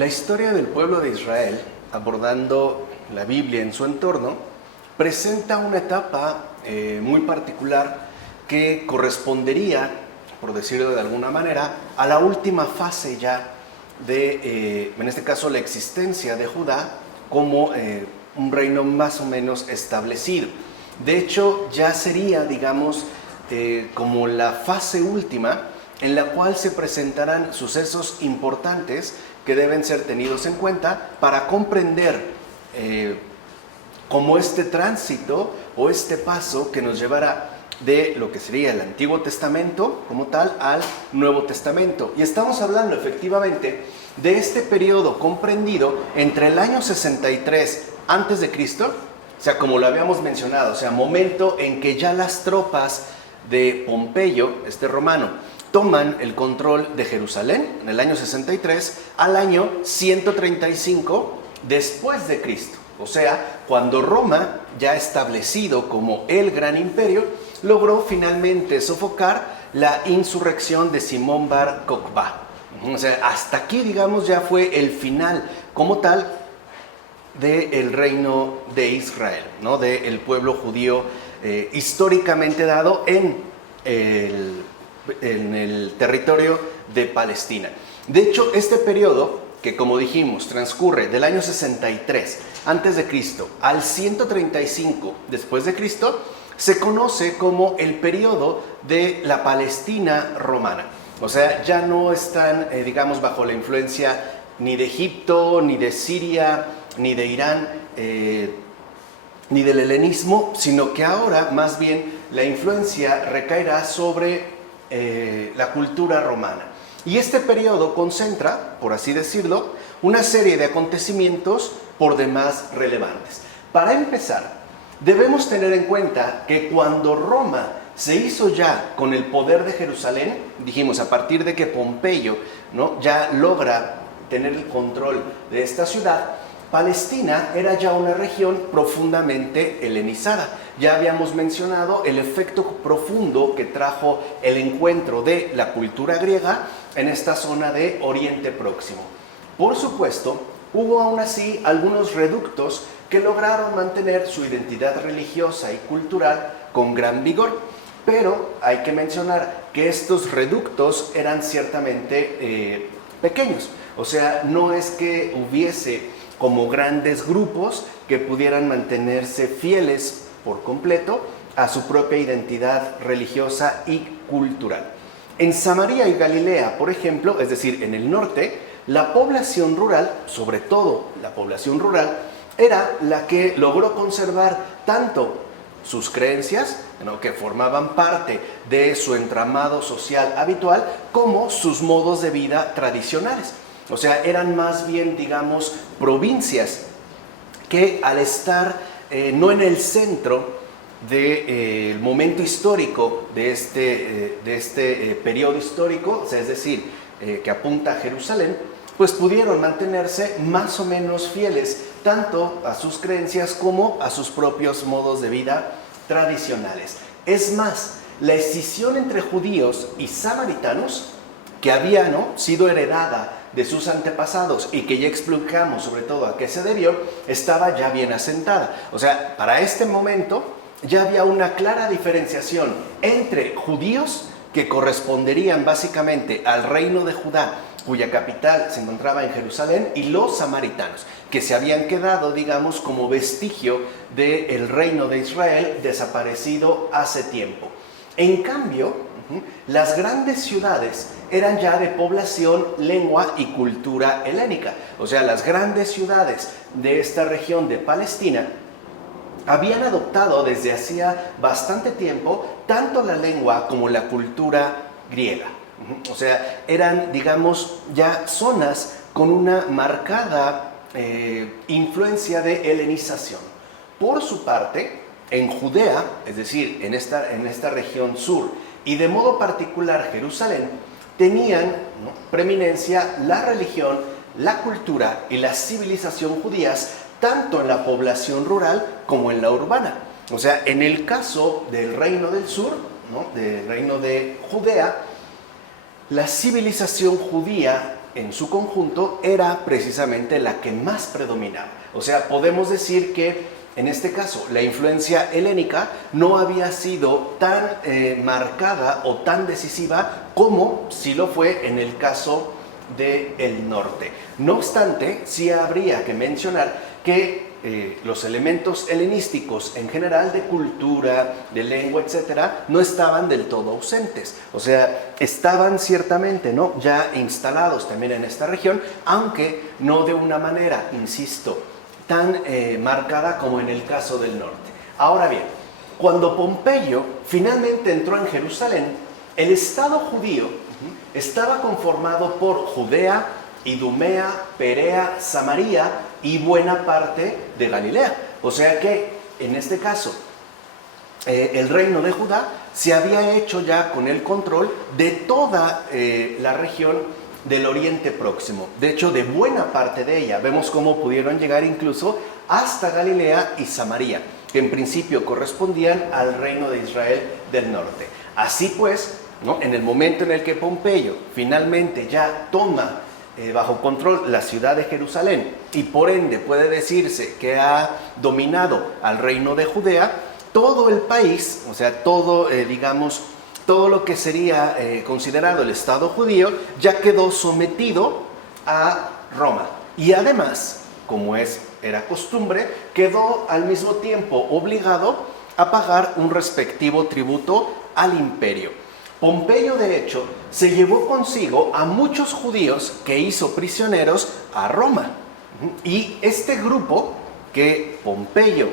La historia del pueblo de Israel, abordando la Biblia en su entorno, presenta una etapa muy particular que correspondería, por decirlo de alguna manera, a la última fase ya de, en este caso, la existencia de Judá como un reino más o menos establecido. De hecho, ya sería, digamos, como la fase última en la cual se presentarán sucesos importantes que deben ser tenidos en cuenta para comprender cómo este tránsito o este paso que nos llevará de lo que sería el Antiguo Testamento como tal al Nuevo Testamento. Y estamos hablando efectivamente de este periodo comprendido entre el año 63 antes de Cristo, o sea, como lo habíamos mencionado, o sea, momento en que ya las tropas de Pompeyo, este romano, toman el control de Jerusalén en el año 63 al año 135 después de Cristo. O sea, cuando Roma, ya establecido como el gran imperio, logró finalmente sofocar la insurrección de Simón Bar Kokhba. O sea, hasta aquí, digamos, ya fue el final como tal del reino de Israel, ¿no? Del pueblo judío históricamente dado en el territorio de Palestina. De hecho, este periodo, que como dijimos, transcurre del año 63 antes de Cristo al 135 después de Cristo, se conoce como el periodo de la Palestina romana. O sea, ya no están, digamos, bajo la influencia ni de Egipto, ni de Siria, ni de Irán, ni del helenismo, sino que ahora más bien la influencia recaerá sobre la cultura romana. Y este periodo concentra, por así decirlo, una serie de acontecimientos por demás relevantes. Para empezar, debemos tener en cuenta que cuando Roma se hizo ya con el poder de Jerusalén, dijimos a partir de que Pompeyo, ¿no?, ya logra tener el control de esta ciudad, Palestina era ya una región profundamente helenizada. Ya habíamos mencionado el efecto profundo que trajo el encuentro de la cultura griega en esta zona de Oriente Próximo. Por supuesto, hubo aún así algunos reductos que lograron mantener su identidad religiosa y cultural con gran vigor, pero hay que mencionar que estos reductos eran ciertamente pequeños. O sea, no es que hubiese como grandes grupos que pudieran mantenerse fieles por completo a su propia identidad religiosa y cultural. En Samaria y Galilea, por ejemplo, es decir, en el norte, la población rural, sobre todo la población rural, era la que logró conservar tanto sus creencias, ¿no?, que formaban parte de su entramado social habitual, como sus modos de vida tradicionales. O sea, eran más bien, digamos, provincias que al estar no en el centro del momento histórico de este periodo histórico, o sea, es decir, que apunta a Jerusalén, pues pudieron mantenerse más o menos fieles tanto a sus creencias como a sus propios modos de vida tradicionales. Es más, la escisión entre judíos y samaritanos, que había, ¿no?, sido heredada de sus antepasados y que ya explicamos sobre todo a qué se debió, estaba ya bien asentada. O sea, para este momento ya había una clara diferenciación entre judíos, que corresponderían básicamente al reino de Judá, cuya capital se encontraba en Jerusalén, y los samaritanos, que se habían quedado, digamos, como vestigio del reino de Israel desaparecido hace tiempo. En cambio, las grandes ciudades eran ya de población, lengua y cultura helénica. O sea, las grandes ciudades de esta región de Palestina habían adoptado desde hacía bastante tiempo tanto la lengua como la cultura griega. O sea, eran, digamos, ya zonas con una marcada influencia de helenización. Por su parte, en Judea, es decir, en esta región sur, y de modo particular Jerusalén, tenían, ¿no?, preeminencia la religión, la cultura y la civilización judías, tanto en la población rural como en la urbana. O sea, en el caso del reino del sur, ¿no?, del reino de Judea, la civilización judía en su conjunto era precisamente la que más predominaba. O sea, podemos decir que en este caso la influencia helénica no había sido tan marcada o tan decisiva como sí lo fue en el caso del norte. No obstante, sí habría que mencionar que los elementos helenísticos en general de cultura, de lengua, etcétera, no estaban del todo ausentes. O sea, estaban ciertamente, ¿no?, ya instalados también en esta región, aunque no de una manera, insisto, tan marcada como en el caso del norte. Ahora bien, cuando Pompeyo finalmente entró en Jerusalén, el Estado judío estaba conformado por Judea, Idumea, Perea, Samaria y buena parte de Galilea. O sea que, en este caso, el reino de Judá se había hecho ya con el control de toda la región del Oriente Próximo. De hecho, de buena parte de ella. Vemos cómo pudieron llegar incluso hasta Galilea y Samaria, que en principio correspondían al reino de Israel del norte. Así pues, ¿no?, en el momento en el que Pompeyo finalmente ya toma bajo control la ciudad de Jerusalén y por ende puede decirse que ha dominado al reino de Judea, todo el país, o sea, todo, digamos, todo lo que sería considerado el Estado judío ya quedó sometido a Roma. Y además, como era costumbre, quedó al mismo tiempo obligado a pagar un respectivo tributo al imperio. Pompeyo, de hecho, se llevó consigo a muchos judíos que hizo prisioneros a Roma. Y este grupo que Pompeyo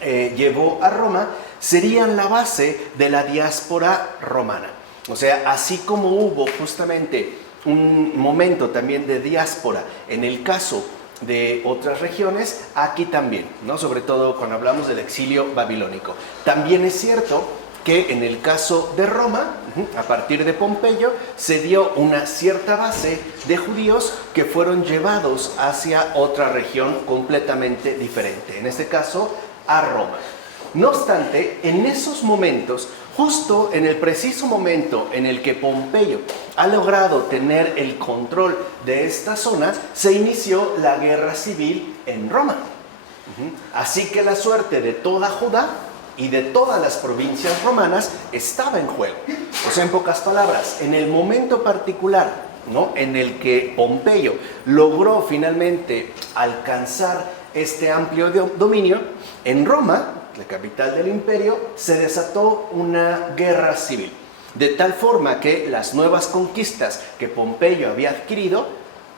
llevó a Roma serían la base de la diáspora romana. O sea, así como hubo justamente un momento también de diáspora en el caso de otras regiones, aquí también, ¿no?, sobre todo cuando hablamos del exilio babilónico. También es cierto que en el caso de Roma, a partir de Pompeyo, se dio una cierta base de judíos que fueron llevados hacia otra región completamente diferente, en este caso a Roma. No obstante, en esos momentos, justo en el preciso momento en el que Pompeyo ha logrado tener el control de esta zona, se inició la guerra civil en Roma. Así que la suerte de toda Judá y de todas las provincias romanas estaba en juego. O sea, en pocas palabras, en el momento particular, ¿no?, en el que Pompeyo logró finalmente alcanzar este amplio dominio, en Roma, la capital del imperio, se desató una guerra civil. De tal forma que las nuevas conquistas que Pompeyo había adquirido,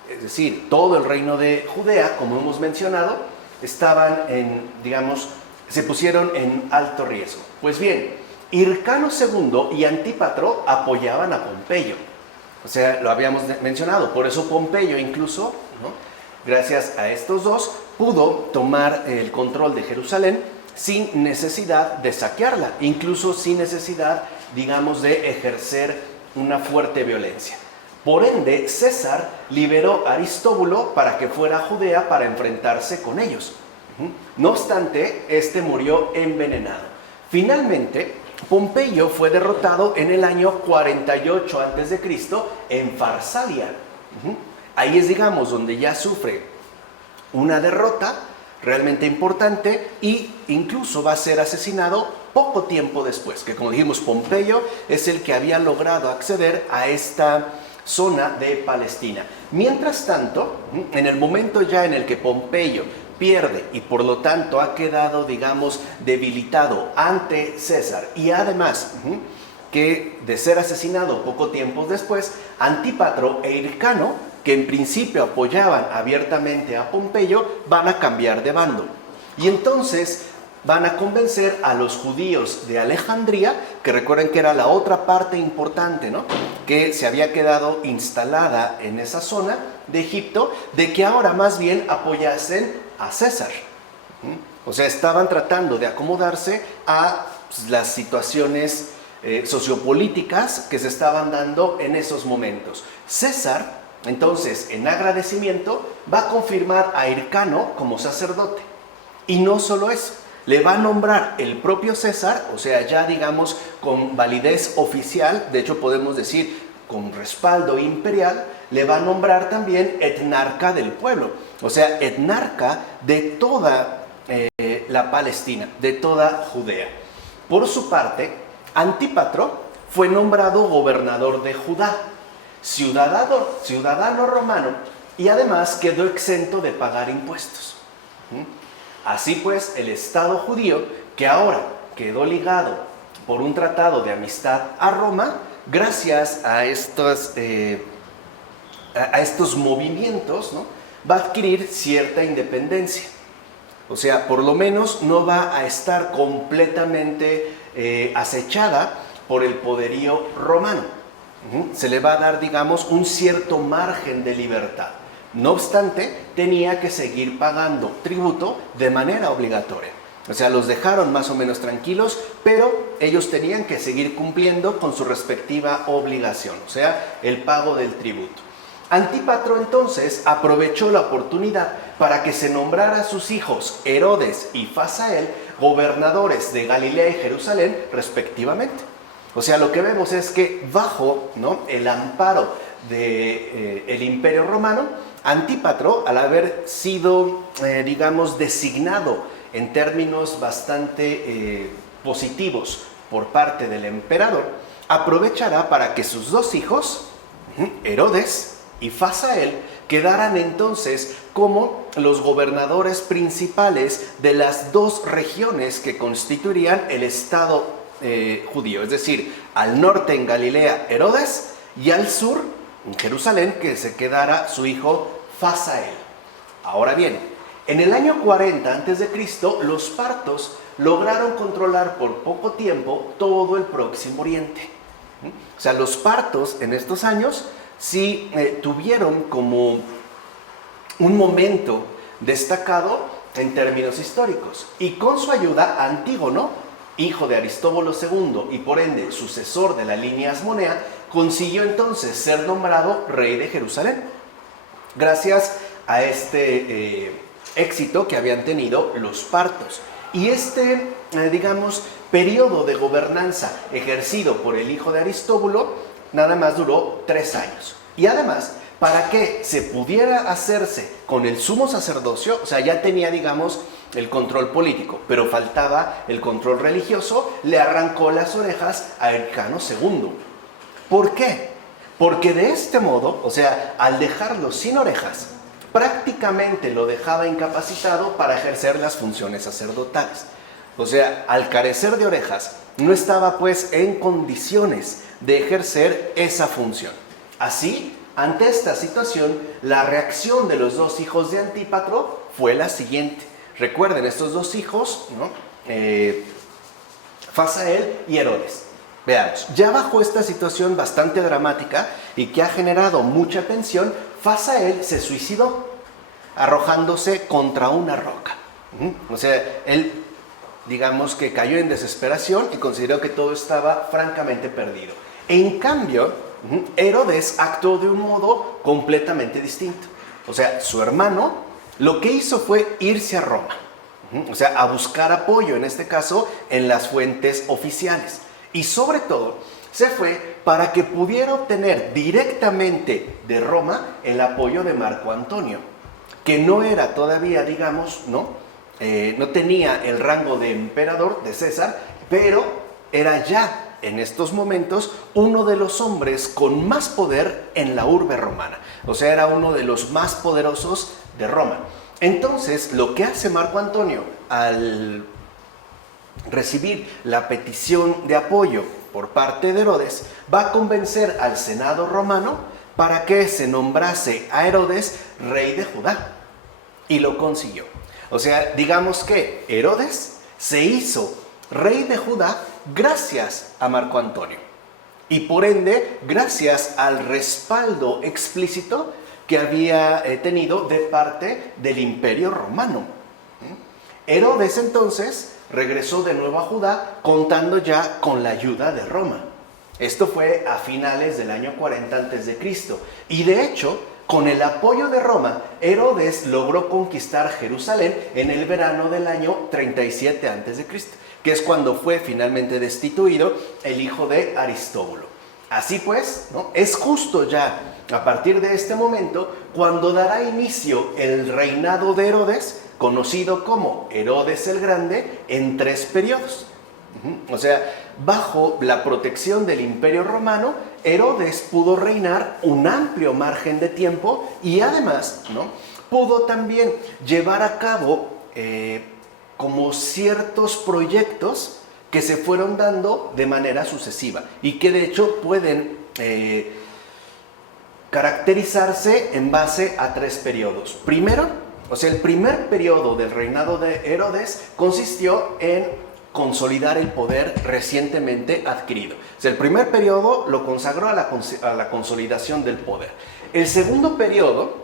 es decir, todo el reino de Judea, como hemos mencionado, estaban se pusieron en alto riesgo. Pues bien, Hircano II y Antípatro apoyaban a Pompeyo. O sea, lo habíamos mencionado, por eso Pompeyo incluso, ¿no?, gracias a estos dos, pudo tomar el control de Jerusalén sin necesidad de saquearla, incluso sin necesidad, digamos, de ejercer una fuerte violencia. Por ende, César liberó a Aristóbulo para que fuera a Judea para enfrentarse con ellos. No obstante, este murió envenenado. Finalmente, Pompeyo fue derrotado en el año 48 a.C. en Farsalia. Ahí es, digamos, donde ya sufre una derrota realmente importante e incluso va a ser asesinado poco tiempo después, que como dijimos, Pompeyo es el que había logrado acceder a esta zona de Palestina. Mientras tanto, en el momento ya en el que Pompeyo pierde y por lo tanto ha quedado, digamos, debilitado ante César y además que de ser asesinado poco tiempo después, Antípatro e Hircano, que en principio apoyaban abiertamente a Pompeyo, van a cambiar de bando. Y entonces van a convencer a los judíos de Alejandría, que recuerden que era la otra parte importante, ¿no?, que se había quedado instalada en esa zona de Egipto, de que ahora más bien apoyasen a César. O sea, estaban tratando de acomodarse a las situaciones sociopolíticas que se estaban dando en esos momentos. César, entonces, en agradecimiento, va a confirmar a Hircano como sacerdote. Y no solo eso, le va a nombrar el propio César, o sea, ya con validez oficial, de hecho podemos decir con respaldo imperial, le va a nombrar también etnarca del pueblo, o sea, etnarca de toda la Palestina, de toda Judea. Por su parte, Antípatro fue nombrado gobernador de Judá, ciudadano romano, y además quedó exento de pagar impuestos. Así pues, el Estado judío, que ahora quedó ligado por un tratado de amistad a Roma, gracias a estos movimientos, ¿no?, va a adquirir cierta independencia. O sea, por lo menos no va a estar completamente acechada por el poderío romano. Se le va a dar, digamos, un cierto margen de libertad. No obstante, tenía que seguir pagando tributo de manera obligatoria. O sea, los dejaron más o menos tranquilos, pero ellos tenían que seguir cumpliendo con su respectiva obligación, o sea, el pago del tributo. Antípatro entonces aprovechó la oportunidad para que se nombrara a sus hijos Herodes y Fasael gobernadores de Galilea y Jerusalén respectivamente. O sea, lo que vemos es que bajo, ¿no?, el amparo del Imperio Romano, Antípatro, al haber sido, digamos, designado en términos bastante positivos por parte del emperador, aprovechará para que sus dos hijos, Herodes y Fasael, quedaran entonces como los gobernadores principales de las dos regiones que constituirían el Estado judío, es decir, al norte en Galilea Herodes y al sur en Jerusalén que se quedara su hijo Fasael. Ahora bien, en el año 40 a.C., los partos lograron controlar por poco tiempo todo el Próximo Oriente. O sea, los partos en estos años sí tuvieron como un momento destacado en términos históricos. Y con su ayuda, Antígono, hijo de Aristóbulo II y por ende sucesor de la línea Asmonea, consiguió entonces ser nombrado rey de Jerusalén. Gracias a este éxito que habían tenido los partos. Y este, digamos, periodo de gobernanza ejercido por el hijo de Aristóbulo nada más duró 3 años. Y además, para que se pudiera hacerse con el sumo sacerdocio, o sea, ya tenía, digamos, el control político, pero faltaba el control religioso, le arrancó las orejas a Hircano II. ¿Por qué? Porque de este modo, o sea, al dejarlo sin orejas, prácticamente lo dejaba incapacitado para ejercer las funciones sacerdotales. O sea, al carecer de orejas, no estaba pues en condiciones de ejercer esa función. Así, ante esta situación, la reacción de los dos hijos de Antípatro fue la siguiente. Recuerden, estos dos hijos, ¿no?, Fasael y Herodes. Veamos, ya bajo esta situación bastante dramática y que ha generado mucha tensión, Fasael se suicidó arrojándose contra una roca. O sea, él, digamos que cayó en desesperación y consideró que todo estaba francamente perdido. En cambio, Herodes actuó de un modo completamente distinto. O sea, su hermano lo que hizo fue irse a Roma, o sea, a buscar apoyo, en este caso, en las fuentes oficiales. Y sobre todo, se fue para que pudiera obtener directamente de Roma el apoyo de Marco Antonio, que no era todavía, digamos, no tenía el rango de emperador, de César, pero era ya en estos momentos uno de los hombres con más poder en la urbe romana. O sea, era uno de los más poderosos de Roma. Entonces, lo que hace Marco Antonio al recibir la petición de apoyo por parte de Herodes, va a convencer al Senado romano para que se nombrase a Herodes rey de Judá. Y lo consiguió. O sea, digamos que Herodes se hizo rey de Judá gracias a Marco Antonio. Y por ende, gracias al respaldo explícito que había tenido de parte del Imperio Romano. Herodes entonces regresó de nuevo a Judá contando ya con la ayuda de Roma. Esto fue a finales del año 40 a.C. Y de hecho, con el apoyo de Roma, Herodes logró conquistar Jerusalén en el verano del año 37 a.C., que es cuando fue finalmente destituido el hijo de Aristóbulo. Así pues, ¿no?, es justo ya a partir de este momento cuando dará inicio el reinado de Herodes, conocido como Herodes el Grande, en 3 periodos. O sea, bajo la protección del Imperio Romano, Herodes pudo reinar un amplio margen de tiempo y además, ¿no?, pudo también llevar a cabo como ciertos proyectos que se fueron dando de manera sucesiva y que de hecho pueden caracterizarse en base a 3 periodos. Primero, o sea, el primer periodo del reinado de Herodes consistió en consolidar el poder recientemente adquirido. O sea, el primer periodo lo consagró a la consolidación del poder. El segundo periodo,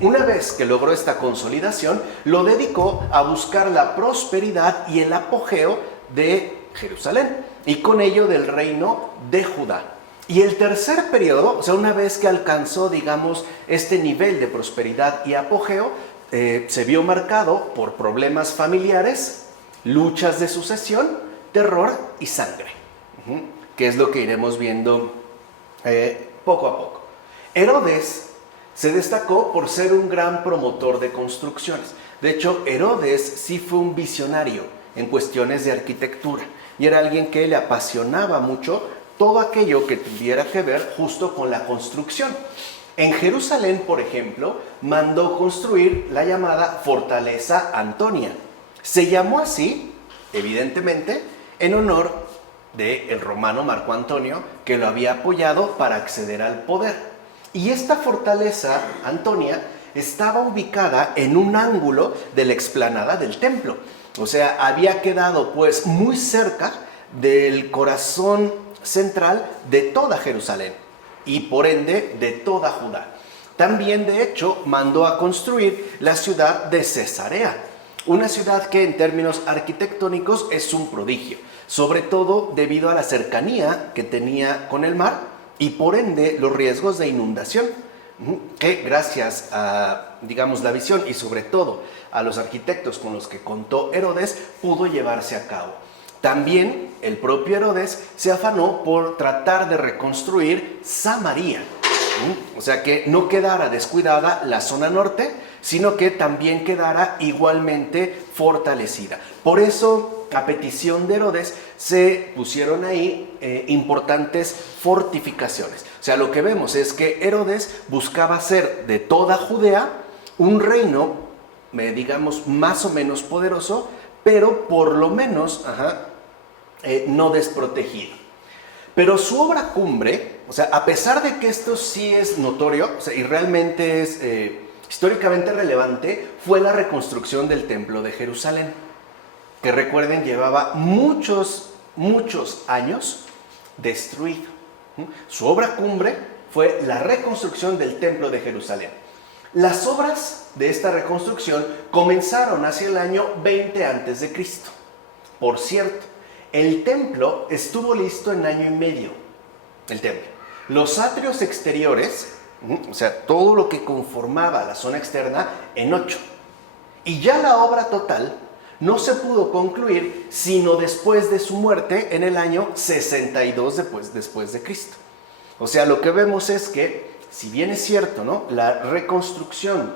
una vez que logró esta consolidación, lo dedicó a buscar la prosperidad y el apogeo de Jerusalén y con ello del reino de Judá. Y el tercer periodo, o sea, una vez que alcanzó, digamos, este nivel de prosperidad y apogeo, se vio marcado por problemas familiares, luchas de sucesión, terror y sangre, que es lo que iremos viendo poco a poco. Herodes se destacó por ser un gran promotor de construcciones. De hecho, Herodes sí fue un visionario en cuestiones de arquitectura y era alguien que le apasionaba mucho todo aquello que tuviera que ver justo con la construcción. En Jerusalén, por ejemplo, mandó construir la llamada Fortaleza Antonia. Se llamó así, evidentemente, en honor del romano Marco Antonio, que lo había apoyado para acceder al poder. Y esta Fortaleza Antonia estaba ubicada en un ángulo de la explanada del templo. O sea, había quedado pues muy cerca del corazón central de toda Jerusalén y por ende de toda Judá. También, de hecho, mandó a construir la ciudad de Cesarea, una ciudad que en términos arquitectónicos es un prodigio, sobre todo debido a la cercanía que tenía con el mar y por ende los riesgos de inundación, que gracias a, digamos, la visión y sobre todo a los arquitectos con los que contó Herodes, pudo llevarse a cabo. También el propio Herodes se afanó por tratar de reconstruir Samaria, o sea, que no quedara descuidada la zona norte, sino que también quedara igualmente fortalecida. Por eso, a petición de Herodes, se pusieron ahí importantes fortificaciones. O sea, lo que vemos es que Herodes buscaba hacer de toda Judea un reino, digamos, más o menos poderoso, pero por lo menos no desprotegido. Pero su obra cumbre, o sea, a pesar de que esto sí es notorio, o sea, y realmente es históricamente relevante, fue la reconstrucción del Templo de Jerusalén, que recuerden llevaba muchos años destruido. Su obra cumbre fue la reconstrucción del Templo de Jerusalén. Las obras de esta reconstrucción comenzaron hacia el año 20 a.C. Por cierto, el templo estuvo listo en año y medio. El templo. Los atrios exteriores, o sea, todo lo que conformaba la zona externa, en 8. Y ya la obra total no se pudo concluir sino después de su muerte en el año 62 después de Cristo. O sea, lo que vemos es que, si bien es cierto, ¿no?, la reconstrucción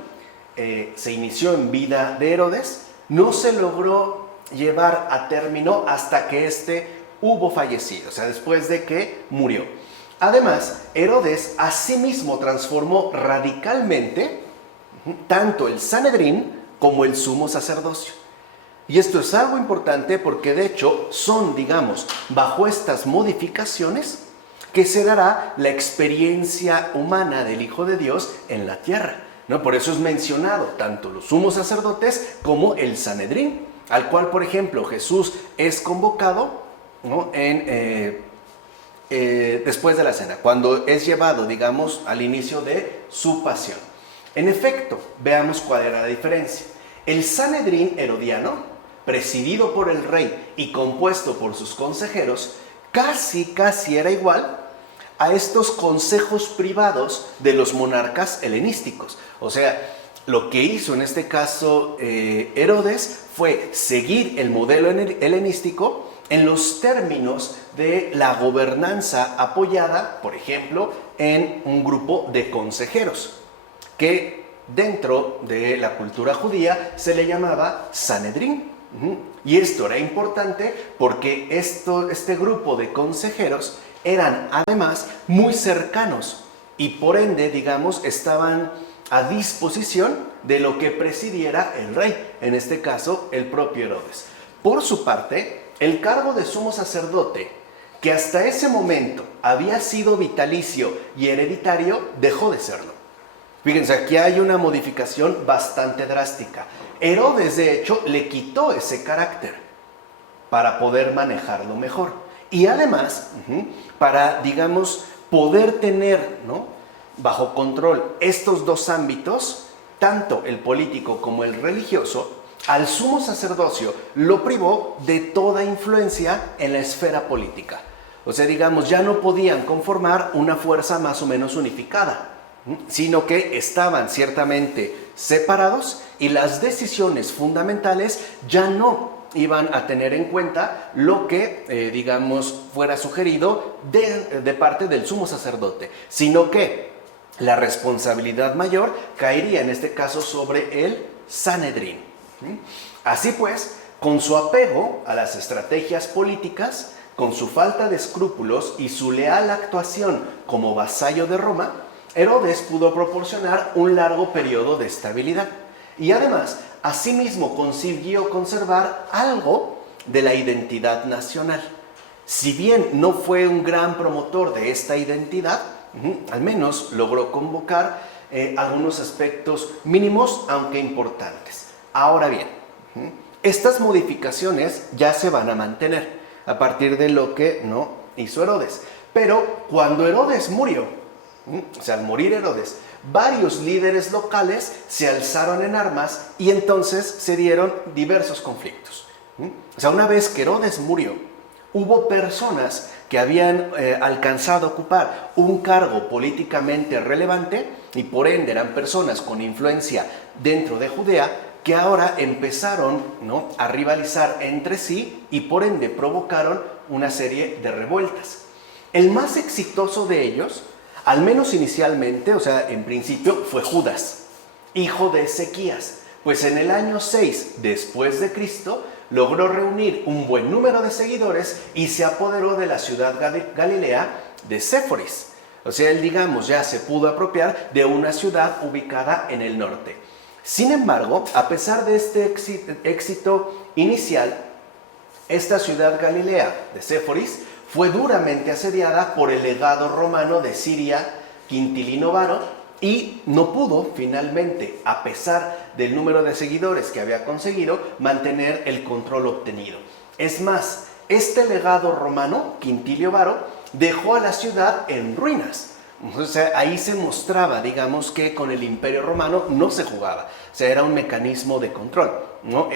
se inició en vida de Herodes, no se logró llevar a término hasta que éste hubo fallecido, o sea, después de que murió. Además, Herodes asimismo transformó radicalmente tanto el Sanedrín como el sumo sacerdocio. Y esto es algo importante porque de hecho son, digamos, bajo estas modificaciones que se dará la experiencia humana del Hijo de Dios en la tierra, ¿no? Por eso es mencionado tanto los sumos sacerdotes como el Sanedrín, al cual, por ejemplo, Jesús es convocado, ¿no?, después de la cena, cuando es llevado, digamos, al inicio de su pasión. En efecto, veamos cuál era la diferencia. El Sanedrín herodiano, presidido por el rey y compuesto por sus consejeros, casi era igual a estos consejos privados de los monarcas helenísticos. O sea, lo que hizo en este caso Herodes fue seguir el modelo helenístico en los términos de la gobernanza apoyada, por ejemplo, en un grupo de consejeros, que dentro de la cultura judía se le llamaba Sanedrín. Y esto era importante porque este grupo de consejeros eran además muy cercanos y por ende, digamos, estaban a disposición de lo que presidiera el rey, en este caso el propio Herodes. Por su parte, el cargo de sumo sacerdote, que hasta ese momento había sido vitalicio y hereditario, dejó de serlo. Fíjense, aquí hay una modificación bastante drástica. Herodes, de hecho, le quitó ese carácter para poder manejarlo mejor. Y además, para, digamos, poder tener, ¿no?, bajo control estos dos ámbitos, tanto el político como el religioso, al sumo sacerdocio lo privó de toda influencia en la esfera política. O sea, digamos, ya no podían conformar una fuerza más o menos unificada, sino que estaban ciertamente separados y las decisiones fundamentales ya no iban a tener en cuenta lo que, digamos, fuera sugerido de parte del sumo sacerdote, sino que la responsabilidad mayor caería en este caso sobre el Sanedrín. Así pues, con su apego a las estrategias políticas, con su falta de escrúpulos y su leal actuación como vasallo de Roma, Herodes pudo proporcionar un largo periodo de estabilidad y además, asimismo, consiguió conservar algo de la identidad nacional. Si bien no fue un gran promotor de esta identidad, al menos logró convocar algunos aspectos mínimos, aunque importantes. Ahora bien, estas modificaciones ya se van a mantener a partir de lo que no hizo Herodes. Pero cuando Herodes murió, o sea, al morir Herodes, varios líderes locales se alzaron en armas y entonces se dieron diversos conflictos. O sea, una vez que Herodes murió, hubo personas que habían alcanzado a ocupar un cargo políticamente relevante y por ende eran personas con influencia dentro de Judea que ahora empezaron, ¿no?, a rivalizar entre sí y por ende provocaron una serie de revueltas. El más exitoso de ellos, al menos inicialmente, o sea, en principio, fue Judas, hijo de Ezequías, pues en el año 6 después de Cristo logró reunir un buen número de seguidores y se apoderó de la ciudad galilea de Séforis. O sea, él, digamos, ya se pudo apropiar de una ciudad ubicada en el norte. Sin embargo, a pesar de este éxito inicial, esta ciudad galilea de Séforis fue duramente asediada por el legado romano de Siria, Quintilino Varo, y no pudo finalmente, a pesar del número de seguidores que había conseguido, mantener el control obtenido. Es más, este legado romano, Quintilio Varo, dejó a la ciudad en ruinas. O sea, ahí se mostraba, digamos, que con el Imperio Romano no se jugaba. O sea, era un mecanismo de control, ¿no?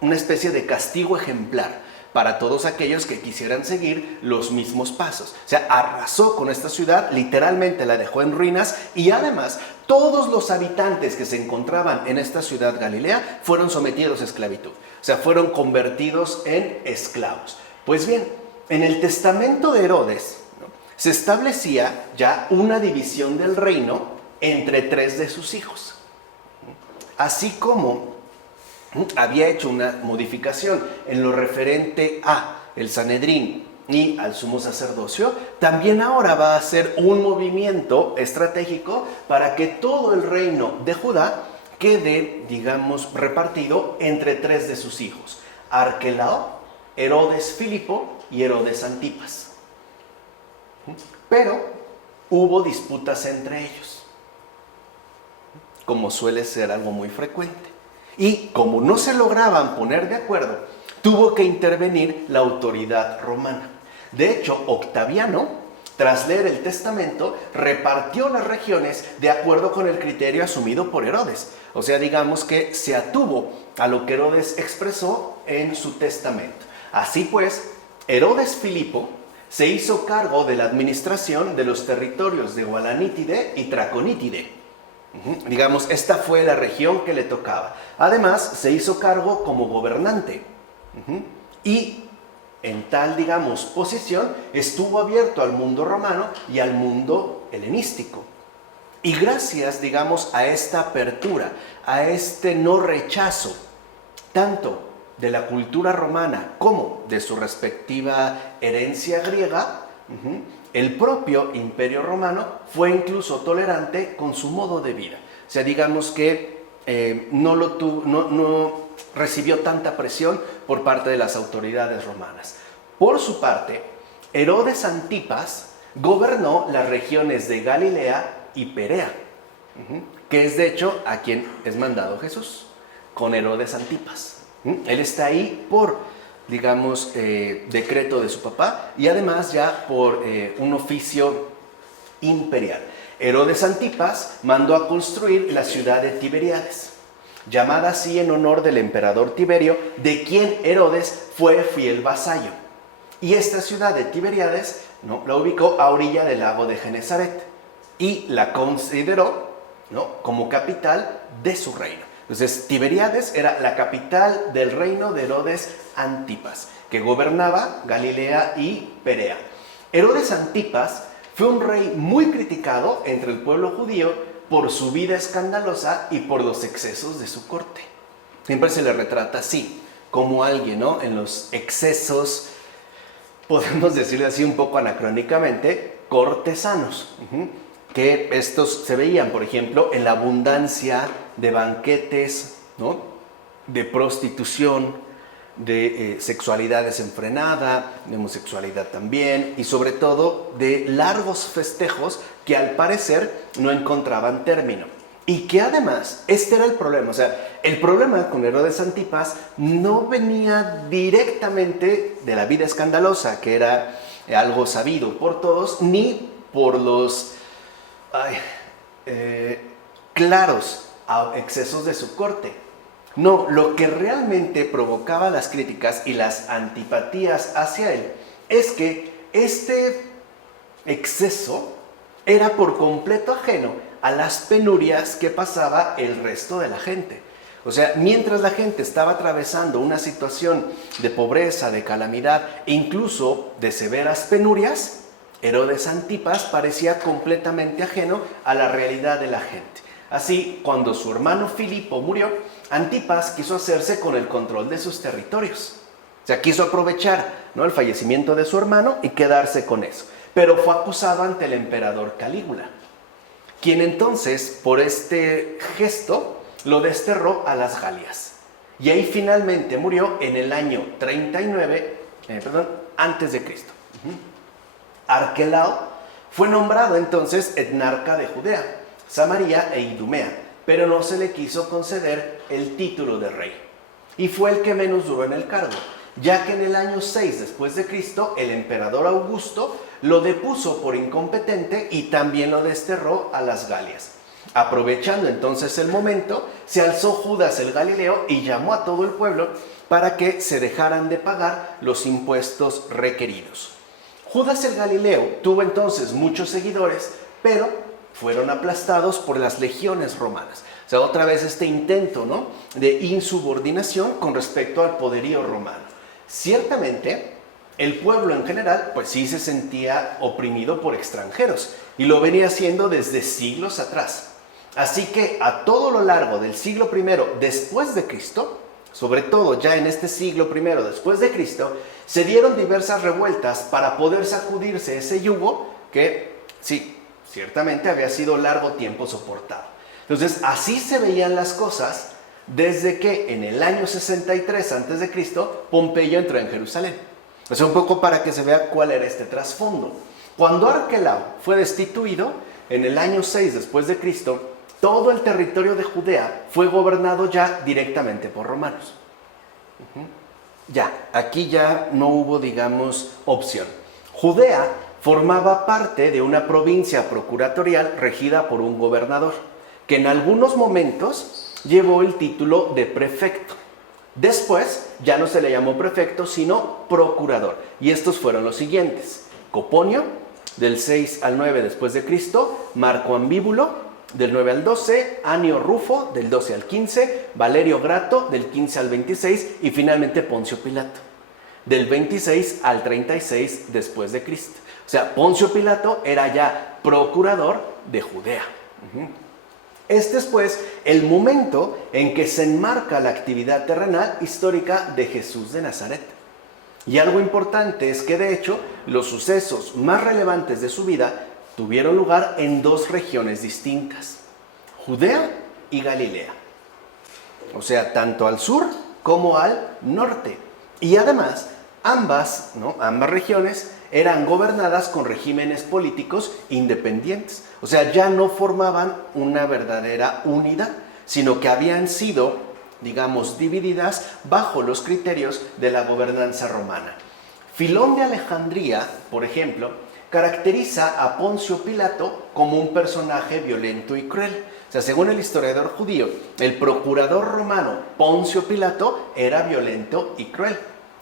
Una especie de castigo ejemplar para todos aquellos que quisieran seguir los mismos pasos. O sea, arrasó con esta ciudad, literalmente la dejó en ruinas y además todos los habitantes que se encontraban en esta ciudad galilea fueron sometidos a esclavitud. O sea, fueron convertidos en esclavos. Pues bien, en el testamento de Herodes, ¿no?, se establecía ya una división del reino entre 3 de sus hijos. Así como había hecho una modificación en lo referente a el Sanedrín y al sumo sacerdocio, también ahora va a hacer un movimiento estratégico para que todo el reino de Judá quede, digamos, repartido entre 3 de sus hijos: Arquelao, Herodes Filipo y Herodes Antipas. Pero hubo disputas entre ellos, como suele ser algo muy frecuente. Y como no se lograban poner de acuerdo, tuvo que intervenir la autoridad romana. De hecho, Octaviano, tras leer el testamento, repartió las regiones de acuerdo con el criterio asumido por Herodes. O sea, digamos que se atuvo a lo que Herodes expresó en su testamento. Así pues, Herodes Filipo se hizo cargo de la administración de los territorios de Gualanítide y Traconítide. Digamos, esta fue la región que le tocaba. Además, se hizo cargo como gobernante. Y en tal, digamos, posición, estuvo abierto al mundo romano y al mundo helenístico. Y gracias, digamos, a esta apertura, a este no rechazo, tanto de la cultura romana como de su respectiva herencia griega, el propio Imperio Romano fue incluso tolerante con su modo de vida. O sea, digamos que no recibió tanta presión por parte de las autoridades romanas. Por su parte, Herodes Antipas gobernó las regiones de Galilea y Perea, que es de hecho a quien es mandado Jesús, con Herodes Antipas. Él está ahí por, digamos, decreto de su papá y además ya por un oficio imperial. Herodes Antipas mandó a construir la ciudad de Tiberíades, llamada así en honor del emperador Tiberio, de quien Herodes fue fiel vasallo. Y esta ciudad de Tiberíades, ¿no?, la ubicó a orilla del lago de Genesaret y la consideró, ¿no?, como capital de su reino. Entonces, Tiberíades era la capital del reino de Herodes Antipas, que gobernaba Galilea y Perea. Herodes Antipas fue un rey muy criticado entre el pueblo judío por su vida escandalosa y por los excesos de su corte. Siempre se le retrata así, como alguien, ¿no?, en los excesos, podemos decirle así un poco anacrónicamente, cortesanos. Que estos se veían, por ejemplo, en la abundancia de banquetes, ¿no?, de prostitución, de sexualidad desenfrenada, de homosexualidad también, y sobre todo de largos festejos que al parecer no encontraban término. Y que además, este era el problema, o sea, el problema con Herodes Antipas no venía directamente de la vida escandalosa, que era algo sabido por todos, ni por los claros excesos de su corte. No, lo que realmente provocaba las críticas y las antipatías hacia él es que este exceso era por completo ajeno a las penurias que pasaba el resto de la gente. O sea, mientras la gente estaba atravesando una situación de pobreza, de calamidad e incluso de severas penurias, Herodes Antipas parecía completamente ajeno a la realidad de la gente. Así, cuando su hermano Filipo murió, Antipas quiso hacerse con el control de sus territorios. O sea, quiso aprovechar, ¿no?, el fallecimiento de su hermano y quedarse con eso. Pero fue acusado ante el emperador Calígula, quien entonces, por este gesto, lo desterró a las Galias. Y ahí finalmente murió en el año 39, antes de Cristo. Arquelao fue nombrado entonces etnarca de Judea, Samaria e Idumea, pero no se le quiso conceder el título de rey. Y fue el que menos duró en el cargo, ya que en el año 6 después de Cristo, el emperador Augusto lo depuso por incompetente y también lo desterró a las Galias. Aprovechando entonces el momento, se alzó Judas el Galileo y llamó a todo el pueblo para que se dejaran de pagar los impuestos requeridos. Judas el Galileo tuvo entonces muchos seguidores, pero fueron aplastados por las legiones romanas. O sea, otra vez este intento, ¿no?, de insubordinación con respecto al poderío romano. Ciertamente, el pueblo en general, pues sí se sentía oprimido por extranjeros, y lo venía haciendo desde siglos atrás. Así que a todo lo largo del siglo I después de Cristo, sobre todo ya en este siglo I después de Cristo, se dieron diversas revueltas para poder sacudirse ese yugo que, sí, ciertamente había sido largo tiempo soportado. Entonces, así se veían las cosas desde que en el año 63 a.C. Pompeyo entró en Jerusalén. O sea, un poco para que se vea cuál era este trasfondo. Cuando Arquelao fue destituido, en el año 6 después de Cristo, todo el territorio de Judea fue gobernado ya directamente por romanos. Ya, aquí ya no hubo, digamos, opción. Judea formaba parte de una provincia procuratorial regida por un gobernador, que en algunos momentos llevó el título de prefecto. Después ya no se le llamó prefecto, sino procurador. Y estos fueron los siguientes: Coponio, del 6 al 9 después de Cristo, Marco Ambíbulo, del 9 al 12, Anio Rufo, del 12 al 15, Valerio Grato, del 15 al 26, y finalmente Poncio Pilato. del 26 al 36 después de Cristo. O sea, Poncio Pilato era ya procurador de Judea. Este es pues el momento en que se enmarca la actividad terrenal histórica de Jesús de Nazaret. Y algo importante es que de hecho los sucesos más relevantes de su vida tuvieron lugar en dos regiones distintas, Judea y Galilea. O sea, tanto al sur como al norte. Y además, ambas regiones eran gobernadas con regímenes políticos independientes. O sea, ya no formaban una verdadera unidad, sino que habían sido, digamos, divididas bajo los criterios de la gobernanza romana. Filón de Alejandría, por ejemplo, caracteriza a Poncio Pilato como un personaje violento y cruel. O sea, según el historiador judío, el procurador romano Poncio Pilato era violento y cruel.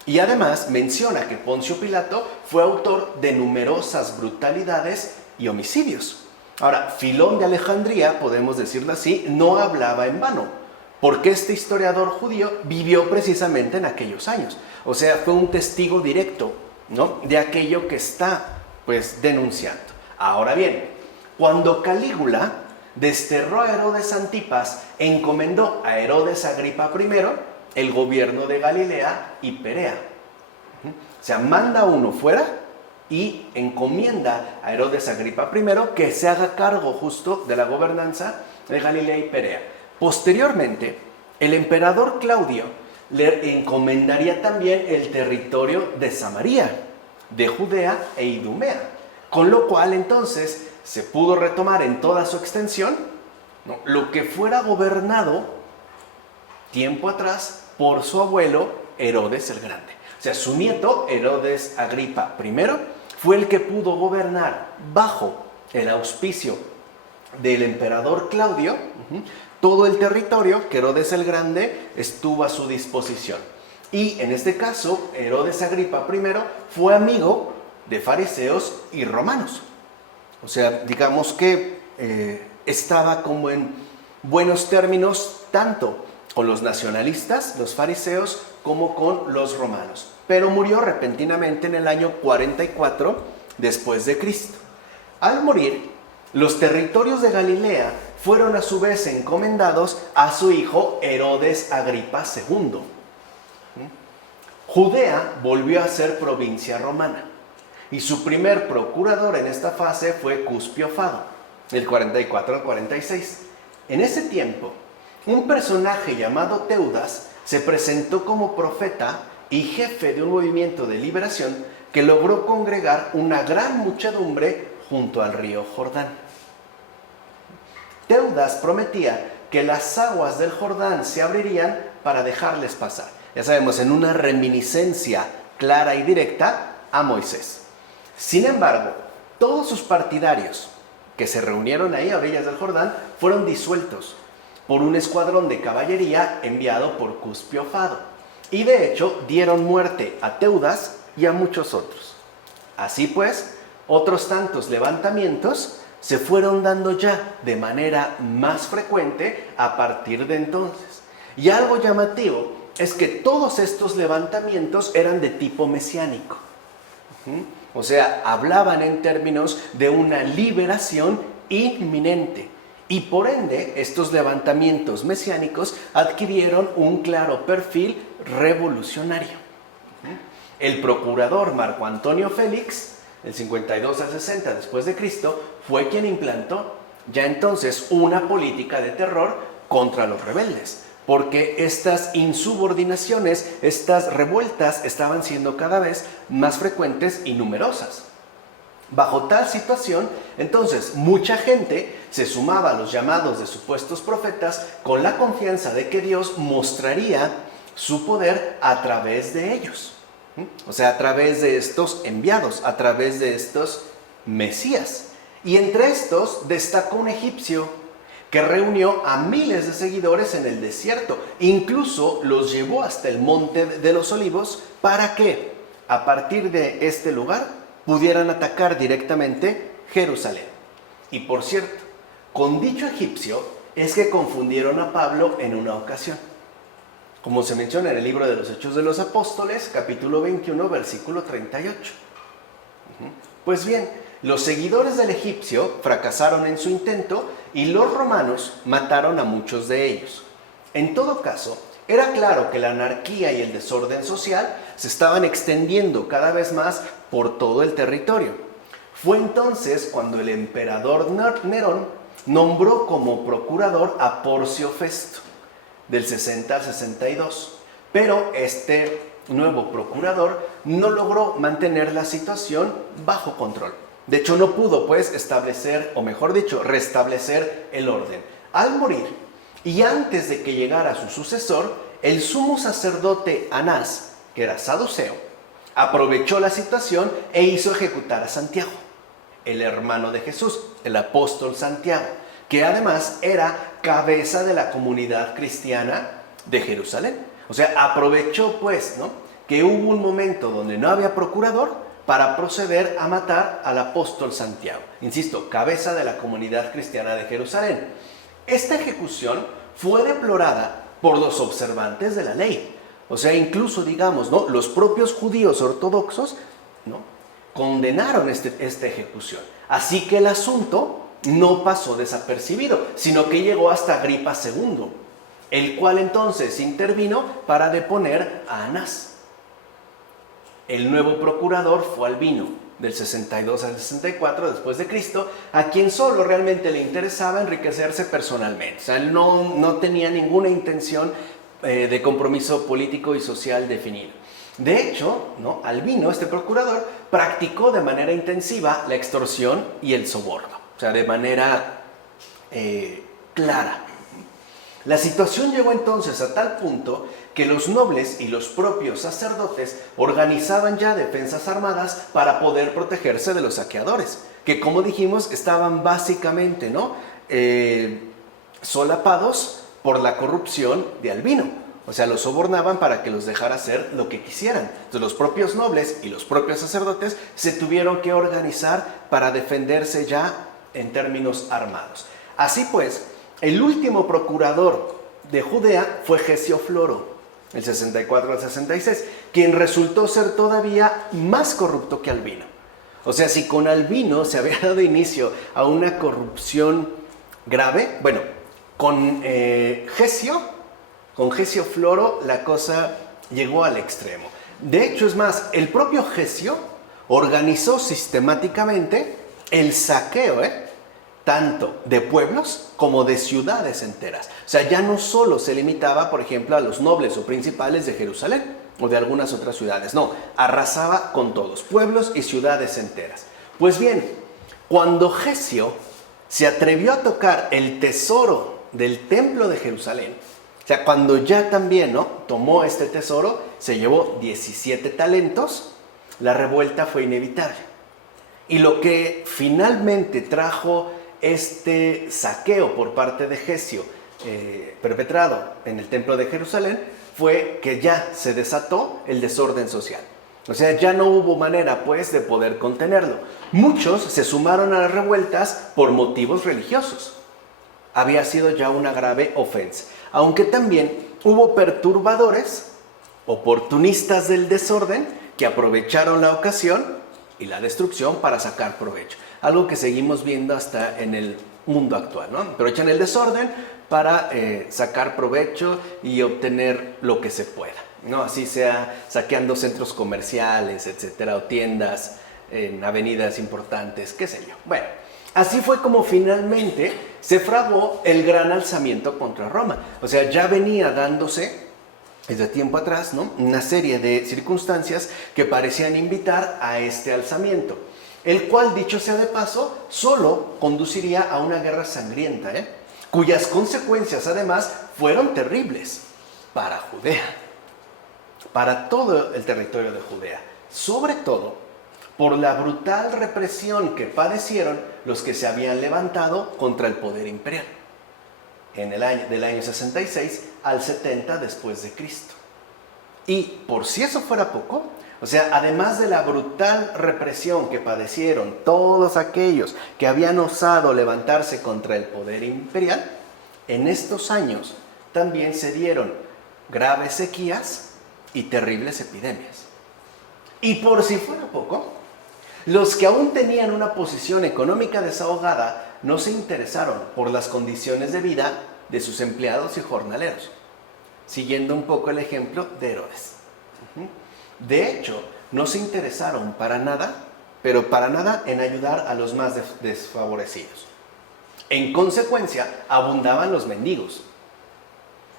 Y además menciona que Poncio Pilato fue autor de numerosas brutalidades y homicidios. Ahora, Filón de Alejandría, podemos decirlo así, no hablaba en vano, porque este historiador judío vivió precisamente en aquellos años. O sea, fue un testigo directo, ¿no?, de aquello que está, pues, denunciando. Ahora bien, cuando Calígula desterró a Herodes Antipas, encomendó a Herodes Agripa I el gobierno de Galilea y Perea. O sea, manda uno fuera y encomienda a Herodes Agripa I que se haga cargo justo de la gobernanza de Galilea y Perea. Posteriormente, el emperador Claudio le encomendaría también el territorio de Samaria, de Judea e Idumea, con lo cual entonces se pudo retomar en toda su extensión, ¿no?, lo que fuera gobernado tiempo atrás por su abuelo Herodes el Grande. O sea, su nieto Herodes Agripa I fue el que pudo gobernar bajo el auspicio del emperador Claudio todo el territorio que Herodes el Grande estuvo a su disposición. Y en este caso, Herodes Agripa I fue amigo de fariseos y romanos. O sea, digamos que estaba como en buenos términos tanto con los nacionalistas, los fariseos, como con los romanos. Pero murió repentinamente en el año 44 después de Cristo. Al morir, los territorios de Galilea fueron a su vez encomendados a su hijo Herodes Agripa II. Judea volvió a ser provincia romana y su primer procurador en esta fase fue Cuspio Fado, del 44 al 46. En ese tiempo, un personaje llamado Teudas se presentó como profeta y jefe de un movimiento de liberación que logró congregar una gran muchedumbre junto al río Jordán. Teudas prometía que las aguas del Jordán se abrirían para dejarles pasar. Ya sabemos, en una reminiscencia clara y directa a Moisés. Sin embargo, todos sus partidarios que se reunieron ahí a orillas del Jordán fueron disueltos por un escuadrón de caballería enviado por Cuspio Fado. Y de hecho dieron muerte a Teudas y a muchos otros. Así pues, otros tantos levantamientos se fueron dando ya de manera más frecuente a partir de entonces. Y algo llamativo es que todos estos levantamientos eran de tipo mesiánico. O sea, hablaban en términos de una liberación inminente. Y por ende, estos levantamientos mesiánicos adquirieron un claro perfil revolucionario. El procurador Marco Antonio Félix, del 52 al 60 después de Cristo, fue quien implantó ya entonces una política de terror contra los rebeldes, porque estas insubordinaciones, estas revueltas estaban siendo cada vez más frecuentes y numerosas. Bajo tal situación, entonces, mucha gente se sumaba a los llamados de supuestos profetas con la confianza de que Dios mostraría su poder a través de ellos. O sea, a través de estos enviados, a través de estos mesías. Y entre estos destacó un egipcio que reunió a miles de seguidores en el desierto. Incluso los llevó hasta el monte de los Olivos para que, a partir de este lugar, pudieran atacar directamente Jerusalén. Y por cierto, con dicho egipcio es que confundieron a Pablo en una ocasión. como se menciona en el libro de los Hechos de los Apóstoles, capítulo 21, versículo 38. Pues bien, los seguidores del egipcio fracasaron en su intento y los romanos mataron a muchos de ellos. En todo caso, era claro que la anarquía y el desorden social se estaban extendiendo cada vez más por todo el territorio. Fue entonces cuando el emperador Nerón nombró como procurador a Porcio Festo, del 60 al 62. Pero este nuevo procurador no logró mantener la situación bajo control. De hecho, no pudo, pues, establecer, o mejor dicho, restablecer el orden. Al morir, y antes de que llegara su sucesor, el sumo sacerdote Anás, que era saduceo, aprovechó la situación e hizo ejecutar a Santiago, el hermano de Jesús, el apóstol Santiago, que además era cabeza de la comunidad cristiana de Jerusalén. O sea, aprovechó, pues, ¿no?, que hubo un momento donde no había procurador para proceder a matar al apóstol Santiago. Insisto, cabeza de la comunidad cristiana de Jerusalén. Esta ejecución fue deplorada por los observantes de la ley. O sea, incluso, digamos, ¿no?, los propios judíos ortodoxos, ¿no?, condenaron esta ejecución. Así que el asunto no pasó desapercibido, sino que llegó hasta Agripa II, el cual entonces intervino para deponer a Anás. El nuevo procurador fue Albino, del 62 al 64 después de Cristo, a quien solo realmente le interesaba enriquecerse personalmente. O sea, él no tenía ninguna intención de compromiso político y social definido. De hecho, ¿no?, Albino, este procurador, practicó de manera intensiva la extorsión y el soborno, o sea, de manera clara. La situación llegó entonces a tal punto que los nobles y los propios sacerdotes organizaban ya defensas armadas para poder protegerse de los saqueadores, que, como dijimos, estaban básicamente, ¿no?, solapados por la corrupción de Albino. O sea, los sobornaban para que los dejara hacer lo que quisieran. Entonces, los propios nobles y los propios sacerdotes se tuvieron que organizar para defenderse ya en términos armados. Así pues, el último procurador de Judea fue Gesio Floro, el 64 al 66, quien resultó ser todavía más corrupto que Albino. O sea, si con Albino se había dado inicio a una corrupción grave, bueno, con Gesio Floro la cosa llegó al extremo. De hecho, es más, el propio Gesio organizó sistemáticamente el saqueo, tanto de pueblos como de ciudades enteras. O sea, ya no solo se limitaba, por ejemplo, a los nobles o principales de Jerusalén o de algunas otras ciudades. No, arrasaba con todos, pueblos y ciudades enteras. Pues bien, cuando Gesio se atrevió a tocar el tesoro del templo de Jerusalén, o sea, cuando ya también, ¿no?, tomó este tesoro, se llevó 17 talentos, la revuelta fue inevitable. Y lo que finalmente trajo este saqueo por parte de Gesio, perpetrado en el templo de Jerusalén, fue que ya se desató el desorden social. O sea, ya no hubo manera, pues, de poder contenerlo. Muchos se sumaron a las revueltas por motivos religiosos. Había sido ya una grave ofensa. Aunque también hubo perturbadores, oportunistas del desorden, que aprovecharon la ocasión y la destrucción para sacar provecho. Algo que seguimos viendo hasta en el mundo actual, ¿no? Aprovechan el desorden para sacar provecho y obtener lo que se pueda, ¿no? Así sea saqueando centros comerciales, etcétera, o tiendas en avenidas importantes, qué sé yo. Bueno, así fue como finalmente se fraguó el gran alzamiento contra Roma. O sea, ya venía dándose desde tiempo atrás, ¿no?, una serie de circunstancias que parecían invitar a este alzamiento, el cual, dicho sea de paso, solo conduciría a una guerra sangrienta, cuyas consecuencias además fueron terribles para Judea, para todo el territorio de Judea, sobre todo por la brutal represión que padecieron los que se habían levantado contra el poder imperial del año 66 al 70 después de Cristo. Y por si eso fuera poco, o sea, además de la brutal represión que padecieron todos aquellos que habían osado levantarse contra el poder imperial, en estos años también se dieron graves sequías y terribles epidemias. Y por si fuera poco, los que aún tenían una posición económica desahogada no se interesaron por las condiciones de vida de sus empleados y jornaleros, siguiendo un poco el ejemplo de Herodes. De hecho, no se interesaron para nada, pero para nada, en ayudar a los más desfavorecidos. En consecuencia, abundaban los mendigos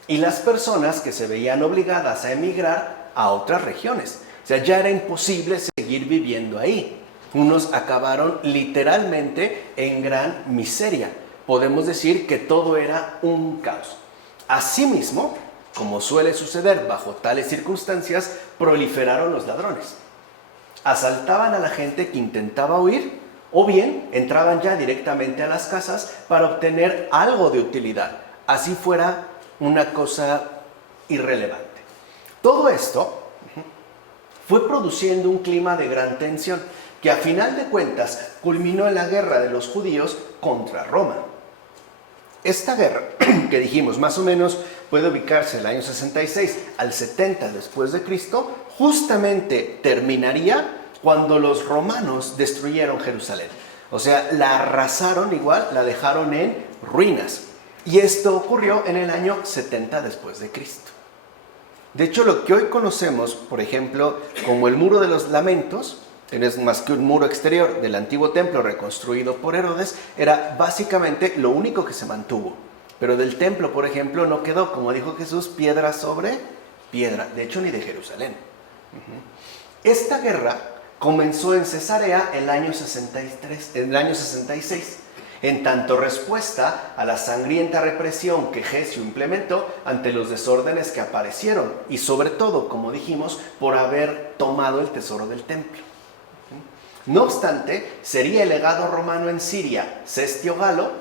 y las personas que se veían obligadas a emigrar a otras regiones. O sea, ya era imposible seguir viviendo ahí. Unos acabaron literalmente en gran miseria. Podemos decir que todo era un caos. Asimismo, como suele suceder bajo tales circunstancias, proliferaron los ladrones. Asaltaban a la gente que intentaba huir, o bien entraban ya directamente a las casas para obtener algo de utilidad, así fuera una cosa irrelevante. Todo esto fue produciendo un clima de gran tensión, que a final de cuentas culminó en la guerra de los judíos contra Roma. Esta guerra, que dijimos más o menos puede ubicarse del año 66 al 70 después de Cristo, justamente terminaría cuando los romanos destruyeron Jerusalén. O sea, la arrasaron igual, la dejaron en ruinas. Y esto ocurrió en el año 70 después de Cristo. De hecho, lo que hoy conocemos, por ejemplo, como el Muro de los Lamentos, que no es más que un muro exterior del antiguo templo reconstruido por Herodes, era básicamente lo único que se mantuvo. Pero del templo, por ejemplo, no quedó, como dijo Jesús, piedra sobre piedra. De hecho, ni de Jerusalén. Esta guerra comenzó en Cesarea en el año 66, en tanto respuesta a la sangrienta represión que Gesio implementó ante los desórdenes que aparecieron, y sobre todo, como dijimos, por haber tomado el tesoro del templo. No obstante, sería el legado romano en Siria, Cestio Galo.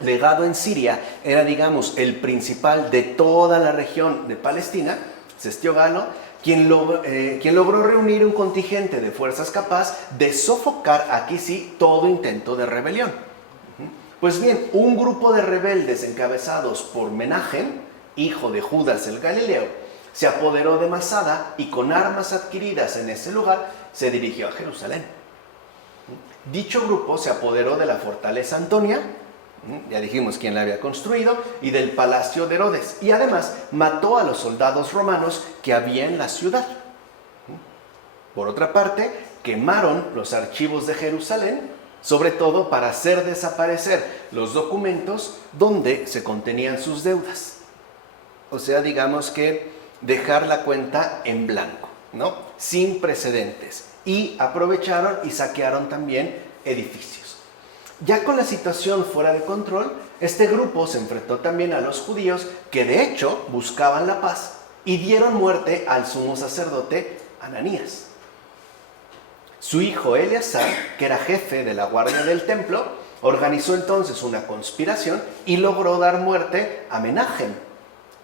Legado en Siria era, digamos, el principal de toda la región de Palestina, Cestio Galo, quien logró reunir un contingente de fuerzas capaz de sofocar, aquí sí, todo intento de rebelión. Pues bien, un grupo de rebeldes encabezados por Menahem, hijo de Judas el Galileo, se apoderó de Masada y con armas adquiridas en ese lugar se dirigió a Jerusalén. Dicho grupo se apoderó de la fortaleza Antonia, ya dijimos quién la había construido, y del palacio de Herodes, y además mató a los soldados romanos que había en la ciudad. Por otra parte, quemaron los archivos de Jerusalén, sobre todo para hacer desaparecer los documentos donde se contenían sus deudas. O sea, digamos que dejar la cuenta en blanco, ¿no? Sin precedentes. Y aprovecharon y saquearon también edificios. Ya con la situación fuera de control, este grupo se enfrentó también a los judíos, que de hecho buscaban la paz, y dieron muerte al sumo sacerdote Ananías. Su hijo Eleazar, que era jefe de la guardia del templo, organizó entonces una conspiración y logró dar muerte a Menahem.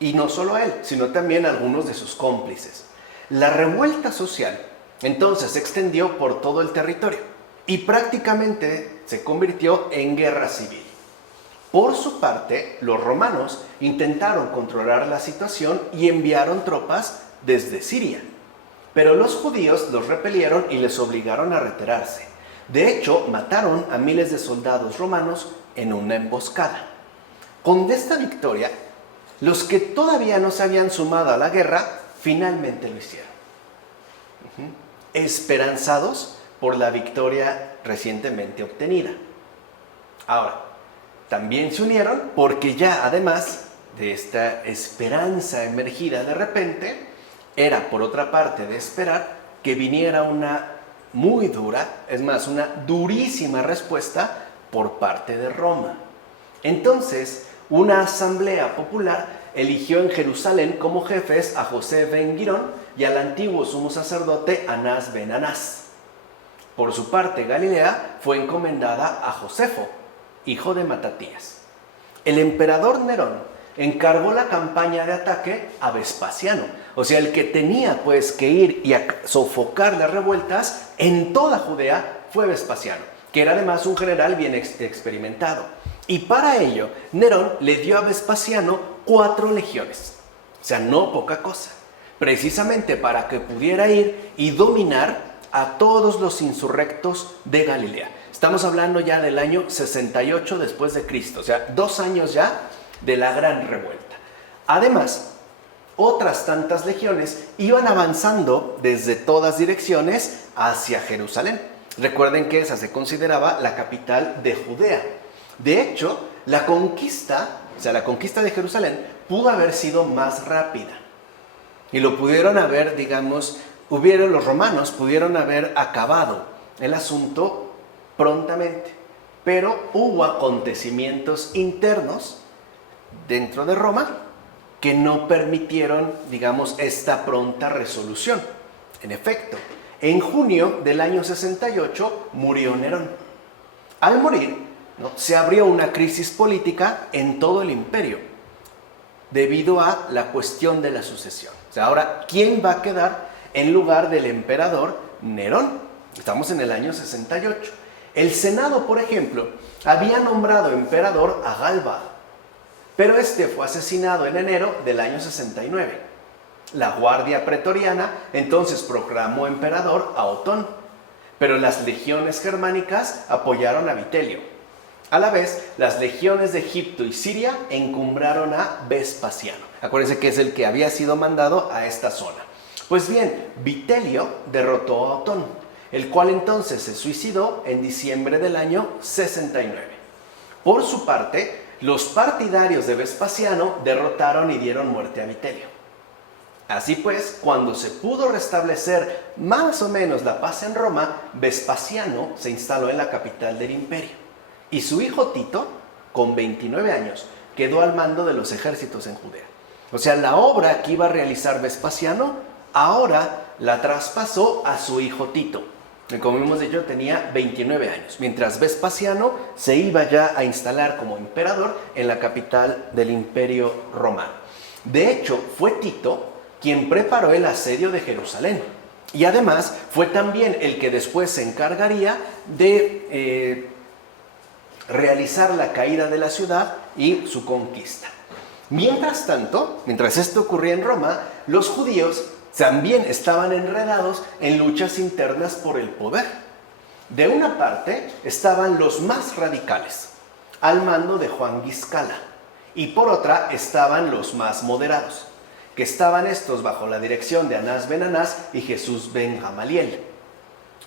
Y no solo a él, sino también a algunos de sus cómplices. La revuelta social entonces se extendió por todo el territorio y prácticamente se convirtió en guerra civil. Por su parte, los romanos intentaron controlar la situación y enviaron tropas desde Siria. Pero los judíos los repelieron y les obligaron a retirarse. De hecho, mataron a miles de soldados romanos en una emboscada. Con esta victoria, los que todavía no se habían sumado a la guerra, finalmente lo hicieron. Esperanzados por la victoria recientemente obtenida. Ahora, también se unieron porque ya, además de esta esperanza emergida de repente, era por otra parte de esperar que viniera una muy dura, es más, una durísima respuesta por parte de Roma. Entonces, una asamblea popular eligió en Jerusalén como jefes a José ben Girón y al antiguo sumo sacerdote Anás ben Anás. Por su parte, Galilea fue encomendada a Josefo, hijo de Matatías. El emperador Nerón encargó la campaña de ataque a Vespasiano, o sea, el que tenía pues que ir y a sofocar las revueltas en toda Judea fue Vespasiano, que era además un general bien experimentado. Y para ello, Nerón le dio a Vespasiano 4 legiones. O sea, no poca cosa. Precisamente para que pudiera ir y dominar a todos los insurrectos de Galilea. Estamos hablando ya del año 68 después de Cristo, o sea, 2 años ya de la gran revuelta. Además, otras tantas legiones iban avanzando desde todas direcciones hacia Jerusalén. Recuerden que esa se consideraba la capital de Judea. De hecho, la conquista de Jerusalén pudo haber sido más rápida. Y lo pudieron haber, los romanos pudieron haber acabado el asunto prontamente. Pero hubo acontecimientos internos dentro de Roma que no permitieron, esta pronta resolución. En efecto, en junio del año 68 murió Nerón. Al morir, se abrió una crisis política en todo el imperio, debido a la cuestión de la sucesión. O sea, ahora, ¿quién va a quedar en lugar del emperador Nerón? Estamos en el año 68. El Senado, por ejemplo, había nombrado emperador a Galba, pero este fue asesinado en enero del año 69. La guardia pretoriana entonces proclamó emperador a Otón, pero las legiones germánicas apoyaron a Vitelio. A la vez, las legiones de Egipto y Siria encumbraron a Vespasiano. Acuérdense que es el que había sido mandado a esta zona. Pues bien, Vitelio derrotó a Otón, el cual entonces se suicidó en diciembre del año 69. Por su parte, los partidarios de Vespasiano derrotaron y dieron muerte a Vitelio. Así pues, cuando se pudo restablecer más o menos la paz en Roma, Vespasiano se instaló en la capital del imperio. Y su hijo Tito, con 29 años, quedó al mando de los ejércitos en Judea. O sea, la obra que iba a realizar Vespasiano, ahora la traspasó a su hijo Tito, que como hemos dicho tenía 29 años, mientras Vespasiano se iba ya a instalar como emperador en la capital del imperio romano. De hecho, fue Tito quien preparó el asedio de Jerusalén. Y además fue también el que después se encargaría de realizar la caída de la ciudad y su conquista. Mientras tanto, mientras esto ocurría en Roma, los judíos también estaban enredados en luchas internas por el poder. De una parte estaban los más radicales, al mando de Juan Guiscala, y por otra estaban los más moderados, que estaban estos bajo la dirección de Anás ben Anás y Jesús ben Gamaliel.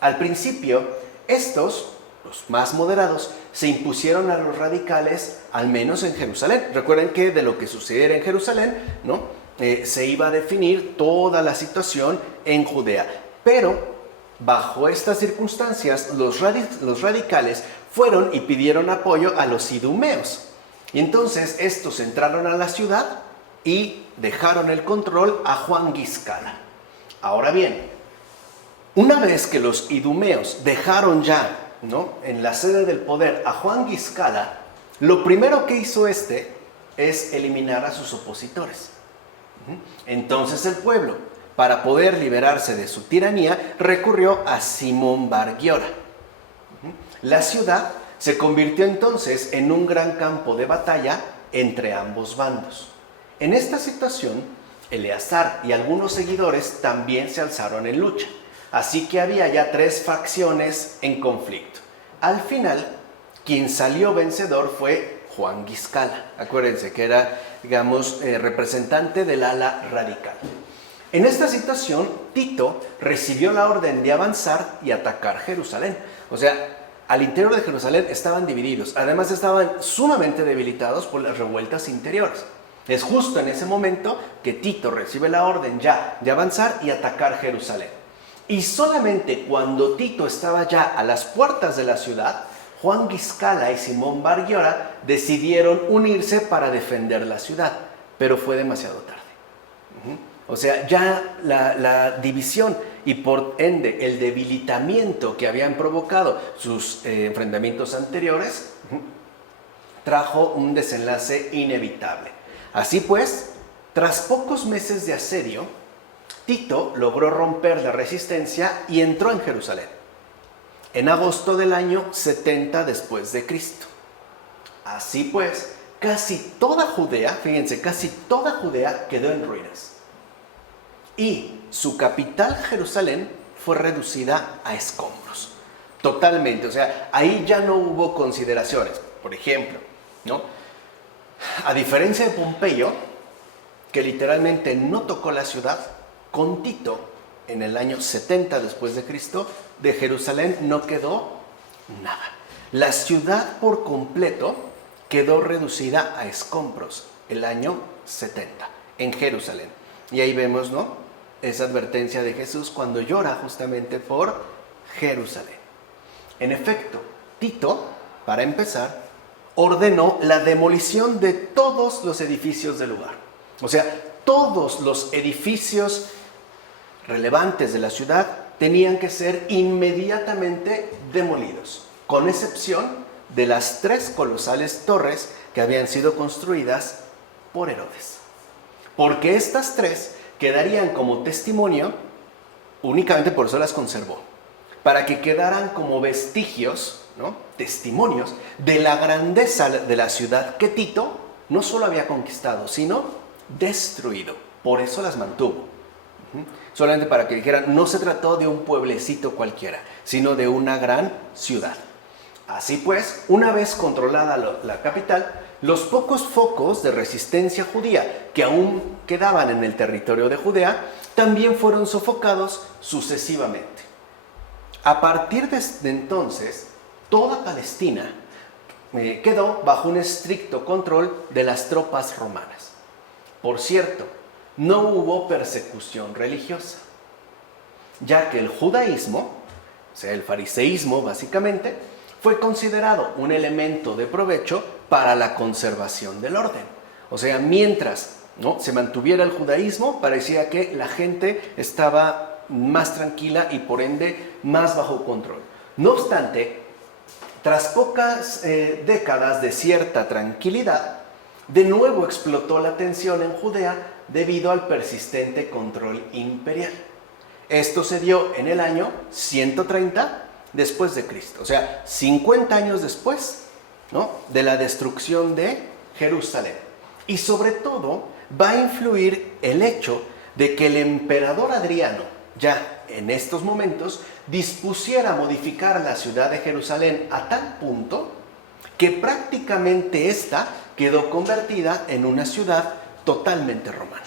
Al principio, estos, los más moderados, se impusieron a los radicales, al menos en Jerusalén. Recuerden que de lo que sucediera en Jerusalén, se iba a definir toda la situación en Judea. Pero bajo estas circunstancias, los radicales fueron y pidieron apoyo a los idumeos. Y entonces estos entraron a la ciudad y dejaron el control a Juan Guiscala. Ahora bien, una vez que los idumeos dejaron ya en la sede del poder a Juan Guiscala, lo primero que hizo es eliminar a sus opositores. Entonces el pueblo, para poder liberarse de su tiranía, recurrió a Simón Bar Giora. La ciudad se convirtió entonces en un gran campo de batalla entre ambos bandos. En esta situación, Eleazar y algunos seguidores también se alzaron en lucha. Así que había ya 3 facciones en conflicto. Al final, quien salió vencedor fue Juan Guiscala. Acuérdense que era, representante del ala radical. En esta situación, Tito recibió la orden de avanzar y atacar Jerusalén. O sea, al interior de Jerusalén estaban divididos. Además, estaban sumamente debilitados por las revueltas interiores. Es justo en ese momento que Tito recibe la orden ya de avanzar y atacar Jerusalén. Y solamente cuando Tito estaba ya a las puertas de la ciudad, Juan Guiscala y Simón Bar Giora decidieron unirse para defender la ciudad, pero fue demasiado tarde. O sea, ya la división y por ende el debilitamiento que habían provocado sus enfrentamientos anteriores trajo un desenlace inevitable. Así pues, tras pocos meses de asedio, Tito logró romper la resistencia y entró en Jerusalén en agosto del año 70 después de Cristo. Así pues, casi toda Judea, fíjense, casi toda Judea quedó en ruinas. Y su capital, Jerusalén, fue reducida a escombros. Totalmente, o sea, ahí ya no hubo consideraciones. Por ejemplo, ¿no? A diferencia de Pompeyo, que literalmente no tocó la ciudad, con Tito, en el año 70 después de Cristo, de Jerusalén no quedó nada. La ciudad por completo quedó reducida a escombros el año 70 en Jerusalén. Y ahí vemos, ¿no?, esa advertencia de Jesús cuando llora justamente por Jerusalén. En efecto, Tito, para empezar, ordenó la demolición de todos los edificios del lugar. O sea, todos los edificios relevantes de la ciudad tenían que ser inmediatamente demolidos, con excepción de las 3 colosales torres que habían sido construidas por Herodes. Porque estas 3 quedarían como testimonio, únicamente por eso las conservó, para que quedaran como vestigios, ¿no?, testimonios de la grandeza de la ciudad que Tito no solo había conquistado, sino destruido. Por eso las mantuvo. Solamente para que dijeran, no se trató de un pueblecito cualquiera, sino de una gran ciudad. Así pues, una vez controlada la capital, los pocos focos de resistencia judía que aún quedaban en el territorio de Judea, también fueron sofocados sucesivamente. A partir de entonces, toda Palestina quedó bajo un estricto control de las tropas romanas. Por cierto, no hubo persecución religiosa, ya que el judaísmo, o sea, el fariseísmo básicamente, fue considerado un elemento de provecho para la conservación del orden. O sea, mientras, ¿no?, se mantuviera el judaísmo, parecía que la gente estaba más tranquila y por ende más bajo control. No obstante, tras pocas décadas de cierta tranquilidad, de nuevo explotó la tensión en Judea debido al persistente control imperial. Esto se dio en el año 130 después de Cristo, o sea, 50 años después, ¿no?, de la destrucción de Jerusalén. Y sobre todo va a influir el hecho de que el emperador Adriano, ya en estos momentos, dispusiera modificar la ciudad de Jerusalén a tal punto que prácticamente ésta quedó convertida en una ciudad totalmente romana.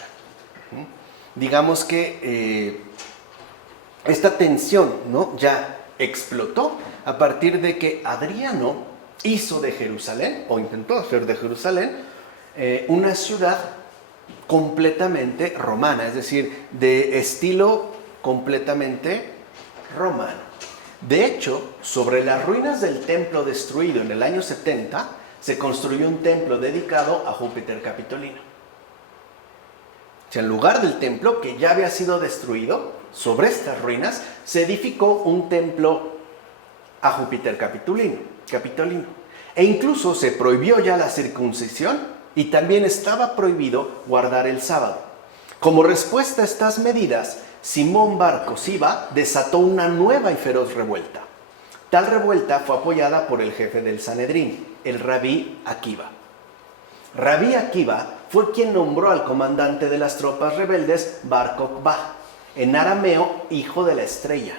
Digamos que esta tensión, ¿no?, ya explotó a partir de que Adriano hizo de Jerusalén, o intentó hacer de Jerusalén, una ciudad completamente romana, es decir, de estilo completamente romano. De hecho, sobre las ruinas del templo destruido en el año 70, se construyó un templo dedicado a Júpiter Capitolino. O sea, en lugar del templo que ya había sido destruido, sobre estas ruinas se edificó un templo a Júpiter Capitolino. E incluso se prohibió ya la circuncisión y también estaba prohibido guardar el sábado. Como respuesta a estas medidas, Simón Bar Cosiba desató una nueva y feroz revuelta. Tal revuelta fue apoyada por el jefe del Sanedrín, el Rabí Akiva. Rabí Akiva fue quien nombró al comandante de las tropas rebeldes Bar Kokhba, en arameo hijo de la estrella,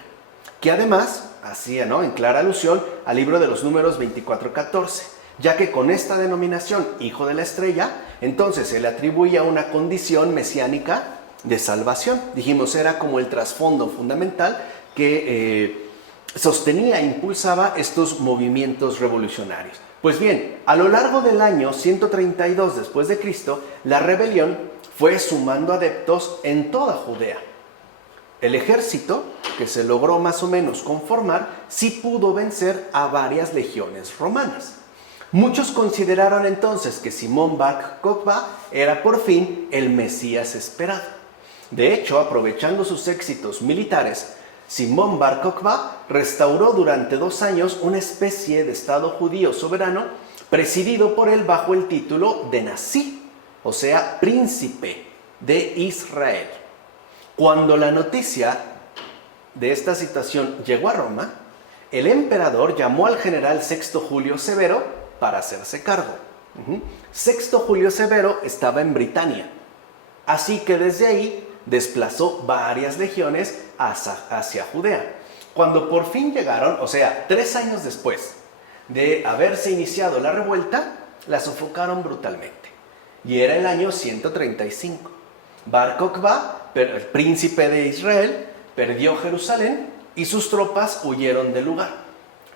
que además hacía, ¿no?, en clara alusión al libro de los Números 24:14, ya que con esta denominación hijo de la estrella, entonces se le atribuía una condición mesiánica de salvación. Dijimos, era como el trasfondo fundamental que sostenía e impulsaba estos movimientos revolucionarios. Pues bien, a lo largo del año 132 después de Cristo, la rebelión fue sumando adeptos en toda Judea. El ejército, que se logró más o menos conformar, sí pudo vencer a varias legiones romanas. Muchos consideraron entonces que Simón Bar Kokhba era por fin el Mesías esperado. De hecho, aprovechando sus éxitos militares, Simón Bar Kokhba restauró durante 2 años una especie de estado judío soberano presidido por él bajo el título de Nasí, o sea, príncipe de Israel. Cuando la noticia de esta situación llegó a Roma, el emperador llamó al general Sexto Julio Severo para hacerse cargo. Sexto Julio Severo estaba en Britania, así que desde ahí desplazó varias legiones hacia Judea. Cuando por fin llegaron, o sea, 3 años después de haberse iniciado la revuelta, la sofocaron brutalmente. Y era el año 135. Bar Kokhba, el príncipe de Israel, perdió Jerusalén y sus tropas huyeron del lugar.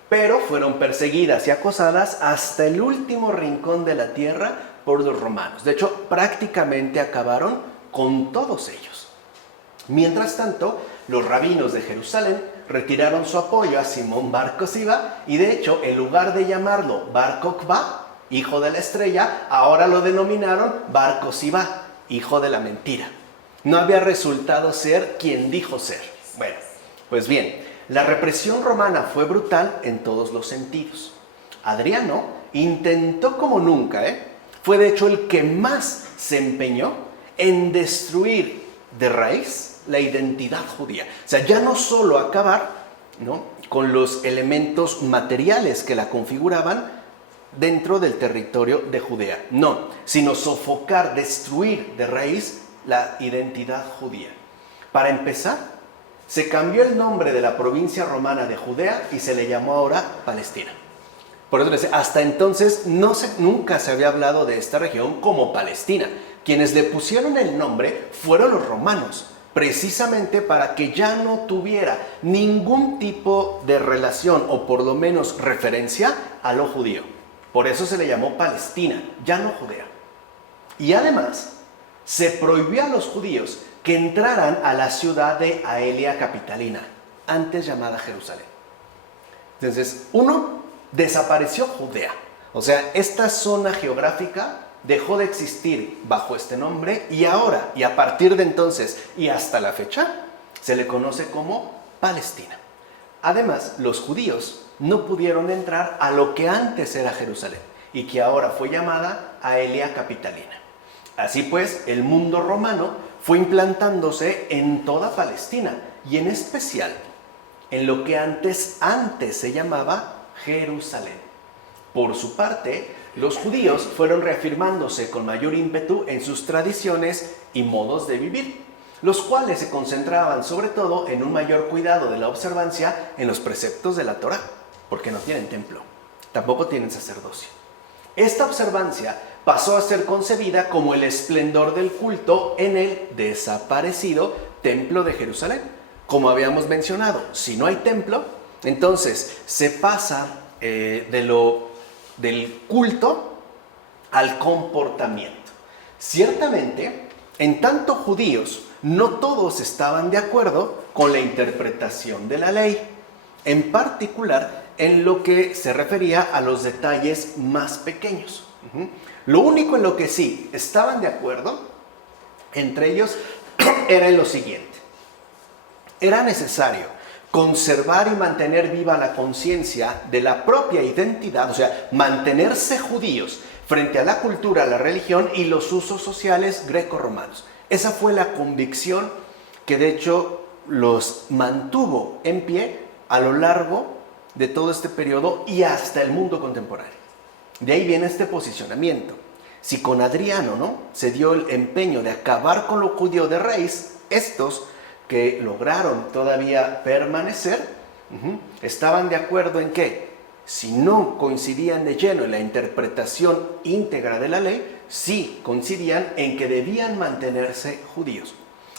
Pero fueron perseguidas y acosadas hasta el último rincón de la tierra por los romanos. De hecho, prácticamente acabaron con todos ellos. Mientras tanto, los rabinos de Jerusalén retiraron su apoyo a Simón Bar Cosiba y de hecho, en lugar de llamarlo Bar Kokhba, hijo de la estrella, ahora lo denominaron Bar Cosiba, hijo de la mentira. No había resultado ser quien dijo ser. Bueno, pues bien, la represión romana fue brutal en todos los sentidos. Adriano intentó como nunca, fue de hecho el que más se empeñó en destruir de raíz la identidad judía. O sea, ya no solo acabar, ¿no?, con los elementos materiales que la configuraban dentro del territorio de Judea, no, sino sofocar, destruir de raíz la identidad judía. Para empezar, se cambió el nombre de la provincia romana de Judea y se le llamó ahora Palestina. Por eso les decía, hasta entonces nunca se había hablado de esta región como Palestina. Quienes le pusieron el nombre fueron los romanos, precisamente para que ya no tuviera ningún tipo de relación o por lo menos referencia a lo judío. Por eso se le llamó Palestina, ya no Judea. Y además, se prohibió a los judíos que entraran a la ciudad de Aelia Capitalina, antes llamada Jerusalén. Entonces, desapareció Judea. O sea, esta zona geográfica dejó de existir bajo este nombre y ahora, y a partir de entonces y hasta la fecha, se le conoce como Palestina. Además, los judíos no pudieron entrar a lo que antes era Jerusalén y que ahora fue llamada Aelia Capitalina. Así pues, el mundo romano fue implantándose en toda Palestina y en especial en lo que antes se llamaba Jerusalén. Por su parte, los judíos fueron reafirmándose con mayor ímpetu en sus tradiciones y modos de vivir, los cuales se concentraban sobre todo en un mayor cuidado de la observancia en los preceptos de la Torá, porque no tienen templo, tampoco tienen sacerdocio. Esta observancia pasó a ser concebida como el esplendor del culto en el desaparecido Templo de Jerusalén. Como habíamos mencionado, si no hay templo, entonces se pasa del culto al comportamiento. Ciertamente, en tanto judíos, no todos estaban de acuerdo con la interpretación de la ley, en particular en lo que se refería a los detalles más pequeños. Lo único en lo que sí estaban de acuerdo entre ellos era en lo siguiente: era necesario conservar y mantener viva la conciencia de la propia identidad, o sea, mantenerse judíos frente a la cultura, la religión y los usos sociales greco-romanos. Esa fue la convicción que de hecho los mantuvo en pie a lo largo de todo este periodo y hasta el mundo contemporáneo. De ahí viene este posicionamiento. Si con Adriano, ¿no?, se dio el empeño de acabar con lo judío de raíz, estos que lograron todavía permanecer, estaban de acuerdo en que, si no coincidían de lleno en la interpretación íntegra de la ley, sí coincidían en que debían mantenerse judíos.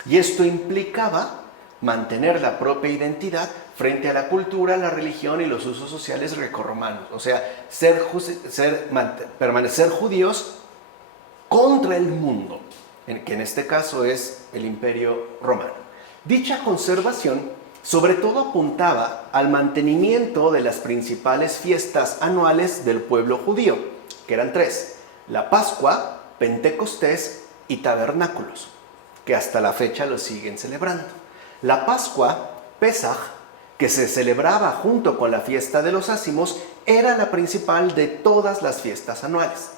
Y esto implicaba mantener la propia identidad frente a la cultura, la religión y los usos sociales grecorromanos. O sea, permanecer judíos contra el mundo, que en este caso es el Imperio Romano. Dicha conservación sobre todo apuntaba al mantenimiento de las principales fiestas anuales del pueblo judío, que eran 3: la Pascua, Pentecostés y Tabernáculos, que hasta la fecha lo siguen celebrando. La Pascua, Pesaj, que se celebraba junto con la fiesta de los ácimos, era la principal de todas las fiestas anuales.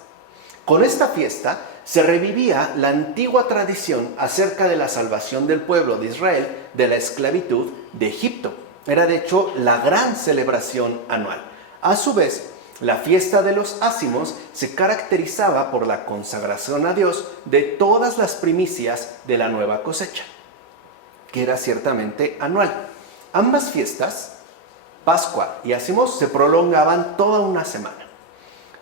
Con esta fiesta se revivía la antigua tradición acerca de la salvación del pueblo de Israel de la esclavitud de Egipto. Era de hecho la gran celebración anual. A su vez, La fiesta de los ácimos se caracterizaba por la consagración a Dios de todas las primicias de la nueva cosecha, que era ciertamente anual. Ambas fiestas, Pascua y ácimos, se prolongaban toda una semana.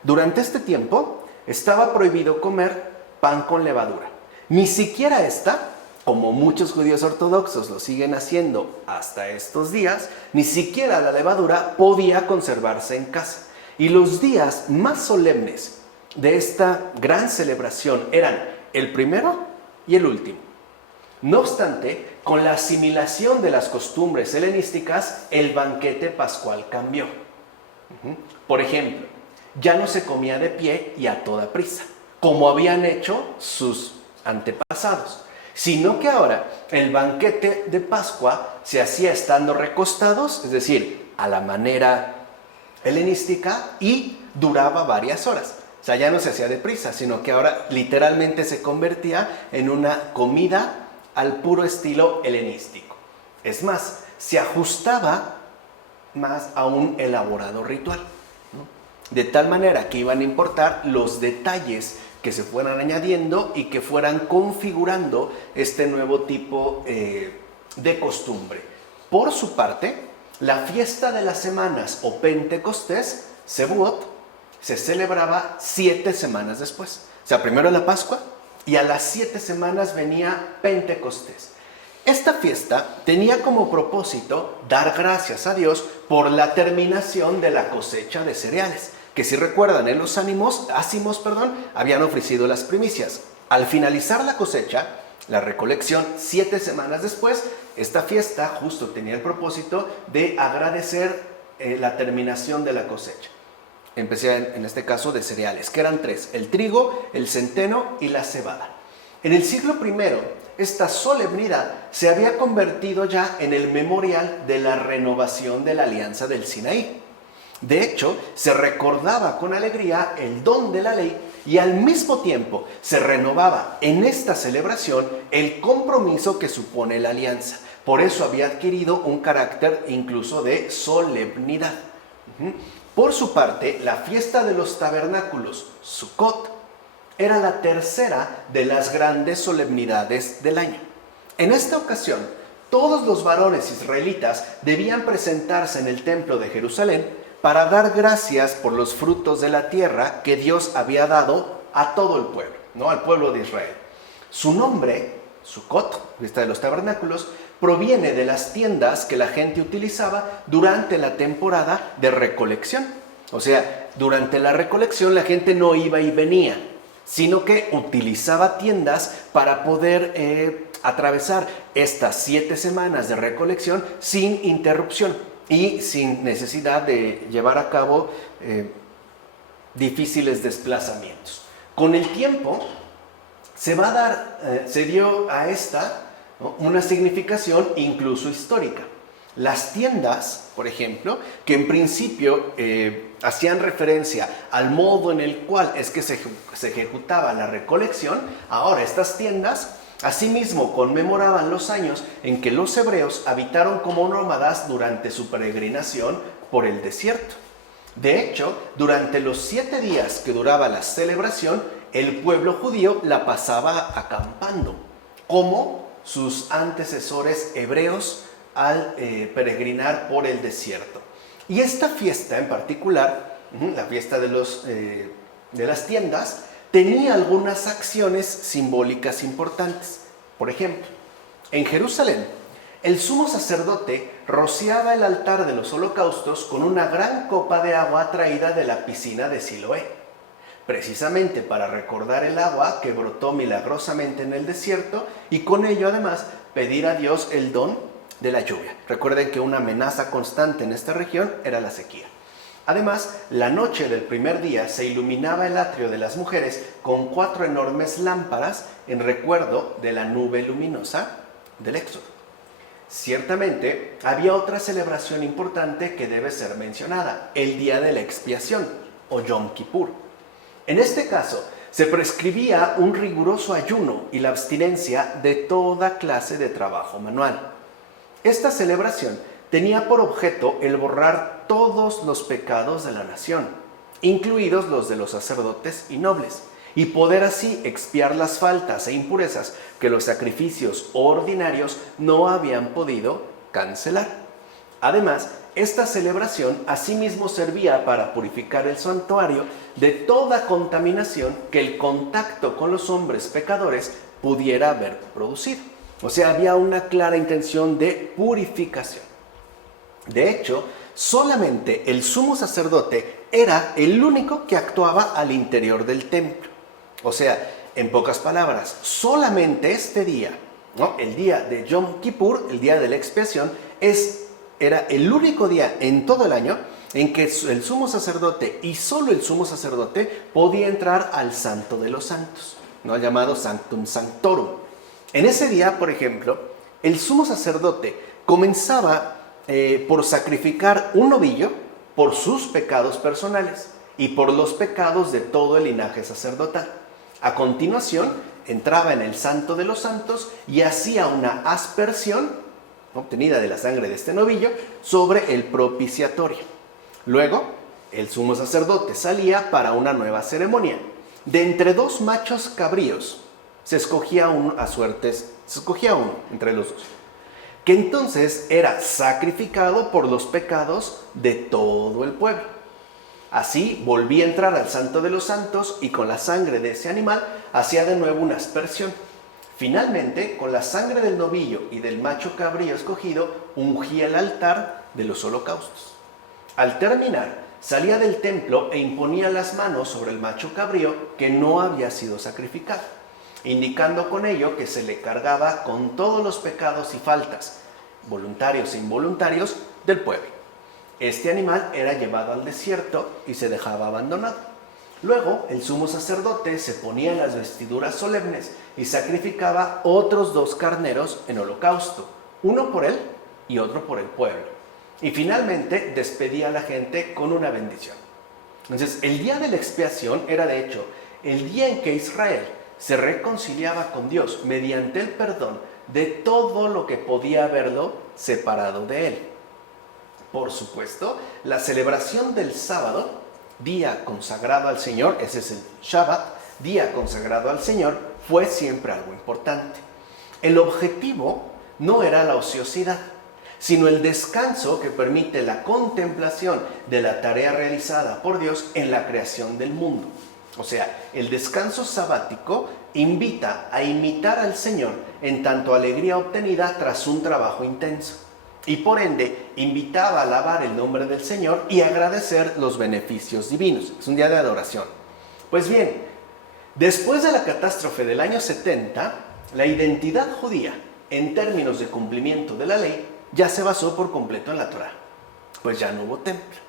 Durante este tiempo estaba prohibido comer pan con levadura. Ni siquiera esta, como muchos judíos ortodoxos lo siguen haciendo hasta estos días, ni siquiera la levadura podía conservarse en casa. Y los días más solemnes de esta gran celebración eran el primero y el último. No obstante, con la asimilación de las costumbres helenísticas, el banquete pascual cambió. Por ejemplo, ya no se comía de pie y a toda prisa, como habían hecho sus antepasados, sino que ahora el banquete de Pascua se hacía estando recostados, es decir, a la manera helenística, y duraba varias horas. O sea, ya no se hacía deprisa, sino que ahora literalmente se convertía en una comida al puro estilo helenístico. Es más, se ajustaba más a un elaborado ritual, ¿no? De tal manera que iban a importar los detalles que se fueran añadiendo y que fueran configurando este nuevo tipo de costumbre. Por su parte, la fiesta de las semanas o Pentecostés, Sebuot, se celebraba 7 semanas después. O sea, primero la Pascua y a las 7 semanas venía Pentecostés. Esta fiesta tenía como propósito dar gracias a Dios por la terminación de la cosecha de cereales, que si recuerdan en los ácimos, habían ofrecido las primicias. Al finalizar la cosecha, la recolección 7 semanas después, esta fiesta justo tenía el propósito de agradecer la terminación de la cosecha. Empecé en este caso de cereales, que eran 3, el trigo, el centeno y la cebada. En el siglo I, esta solemnidad se había convertido ya en el memorial de la renovación de la alianza del Sinaí. De hecho, se recordaba con alegría el don de la ley y al mismo tiempo se renovaba en esta celebración el compromiso que supone la alianza. Por eso había adquirido un carácter incluso de solemnidad. Por su parte, la fiesta de los tabernáculos, Sukkot, era la tercera de las grandes solemnidades del año. En esta ocasión, todos los varones israelitas debían presentarse en el templo de Jerusalén para dar gracias por los frutos de la tierra que Dios había dado a todo el pueblo, ¿no? Al pueblo de Israel. Su nombre, Sukkot, fiesta de los tabernáculos, proviene de las tiendas que la gente utilizaba durante la temporada de recolección. O sea, durante la recolección la gente no iba y venía, sino que utilizaba tiendas para poder atravesar estas 7 semanas de recolección sin interrupción y sin necesidad de llevar a cabo difíciles desplazamientos. Con el tiempo se dio a esta, ¿no?, una significación incluso histórica. Las tiendas, por ejemplo, que en principio hacían referencia al modo en el cual es que se ejecutaba la recolección, ahora estas tiendas asimismo conmemoraban los años en que los hebreos habitaron como nómadas durante su peregrinación por el desierto. De hecho, durante los 7 días que duraba la celebración, el pueblo judío la pasaba acampando, como sus antecesores hebreos al peregrinar por el desierto. Y esta fiesta en particular, la fiesta de las tiendas, tenía algunas acciones simbólicas importantes. Por ejemplo, en Jerusalén, el sumo sacerdote rociaba el altar de los holocaustos con una gran copa de agua traída de la piscina de Siloé, precisamente para recordar el agua que brotó milagrosamente en el desierto y con ello además pedir a Dios el don de la lluvia. Recuerden que una amenaza constante en esta región era la sequía. Además, la noche del primer día se iluminaba el atrio de las mujeres con 4 enormes lámparas en recuerdo de la nube luminosa del Éxodo. Ciertamente, había otra celebración importante que debe ser mencionada, el día de la expiación, o Yom Kippur. En este caso, se prescribía un riguroso ayuno y la abstinencia de toda clase de trabajo manual. Esta celebración tenía por objeto el borrar todos los pecados de la nación. incluidos los de los sacerdotes y nobles, y poder así expiar las faltas e impurezas que los sacrificios ordinarios no habían podido cancelar. Además, esta celebración asimismo servía para purificar el santuario de toda contaminación que el contacto con los hombres pecadores pudiera haber producido. O sea, había una clara intención de purificación. De hecho, solamente el sumo sacerdote era el único que actuaba al interior del templo. O sea, en pocas palabras, solamente este día, ¿no?, el día de Yom Kippur, el día de la expiación, era el único día en todo el año en que el sumo sacerdote y solo el sumo sacerdote podía entrar al Santo de los Santos, ¿no?, llamado Sanctum Sanctorum. En ese día, por ejemplo, el sumo sacerdote comenzaba por sacrificar un novillo por sus pecados personales y por los pecados de todo el linaje sacerdotal. A continuación, entraba en el Santo de los Santos y hacía una aspersión obtenida de la sangre de este novillo sobre el propiciatorio. Luego, el sumo sacerdote salía para una nueva ceremonia. De entre dos machos cabríos, se escogía uno a suertes, se escogía uno entre los dos, que entonces era sacrificado por los pecados de todo el pueblo. Así volvía a entrar al Santo de los Santos y con la sangre de ese animal hacía de nuevo una aspersión. Finalmente, con la sangre del novillo y del macho cabrío escogido, ungía el altar de los holocaustos. Al terminar, salía del templo e imponía las manos sobre el macho cabrío que no había sido sacrificado, indicando con ello que se le cargaba con todos los pecados y faltas, voluntarios e involuntarios, del pueblo. Este animal era llevado al desierto y se dejaba abandonado. Luego, el sumo sacerdote se ponía las vestiduras solemnes y sacrificaba otros 2 carneros en holocausto, uno por él y otro por el pueblo. Y finalmente despedía a la gente con una bendición. Entonces, el día de la expiación era de hecho el día en que Israel se reconciliaba con Dios mediante el perdón de todo lo que podía haberlo separado de él. Por supuesto, la celebración del sábado, día consagrado al Señor, ese es el Shabbat, día consagrado al Señor, fue siempre algo importante. El objetivo no era la ociosidad, sino el descanso que permite la contemplación de la tarea realizada por Dios en la creación del mundo. O sea, el descanso sabático invita a imitar al Señor en tanto alegría obtenida tras un trabajo intenso. Y por ende, invitaba a alabar el nombre del Señor y agradecer los beneficios divinos. Es un día de adoración. Pues bien, después de la catástrofe del año 70, la identidad judía, en términos de cumplimiento de la ley, ya se basó por completo en la Torá. Pues ya no hubo templo.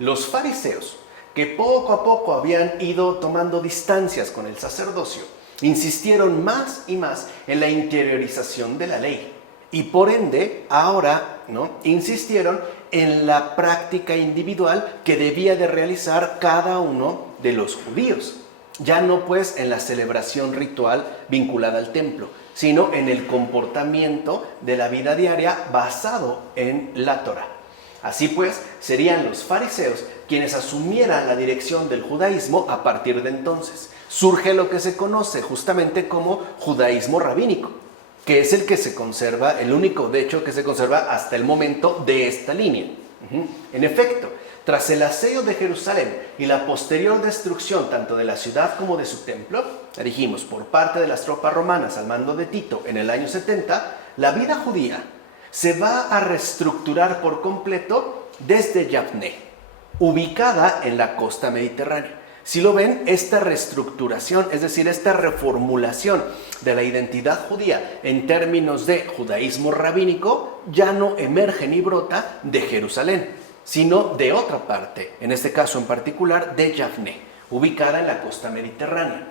Los fariseos, que poco a poco habían ido tomando distancias con el sacerdocio, insistieron más y más en la interiorización de la ley. Y por ende, ahora, ¿no?, insistieron en la práctica individual que debía de realizar cada uno de los judíos. Ya no pues en la celebración ritual vinculada al templo, sino en el comportamiento de la vida diaria basado en la Torá. Así pues, serían los fariseos quienes asumieran la dirección del judaísmo a partir de entonces. Surge lo que se conoce justamente como judaísmo rabínico, que es el que se conserva, el único de hecho que se conserva hasta el momento de esta línea. En efecto, tras el asedio de Jerusalén y la posterior destrucción tanto de la ciudad como de su templo, dijimos, por parte de las tropas romanas al mando de Tito en el año 70, la vida judía se va a reestructurar por completo desde Yavne, ubicada en la costa mediterránea. Si lo ven, esta reestructuración, es decir, esta reformulación de la identidad judía en términos de judaísmo rabínico, ya no emerge ni brota de Jerusalén, sino de otra parte, en este caso en particular de Yavne, ubicada en la costa mediterránea.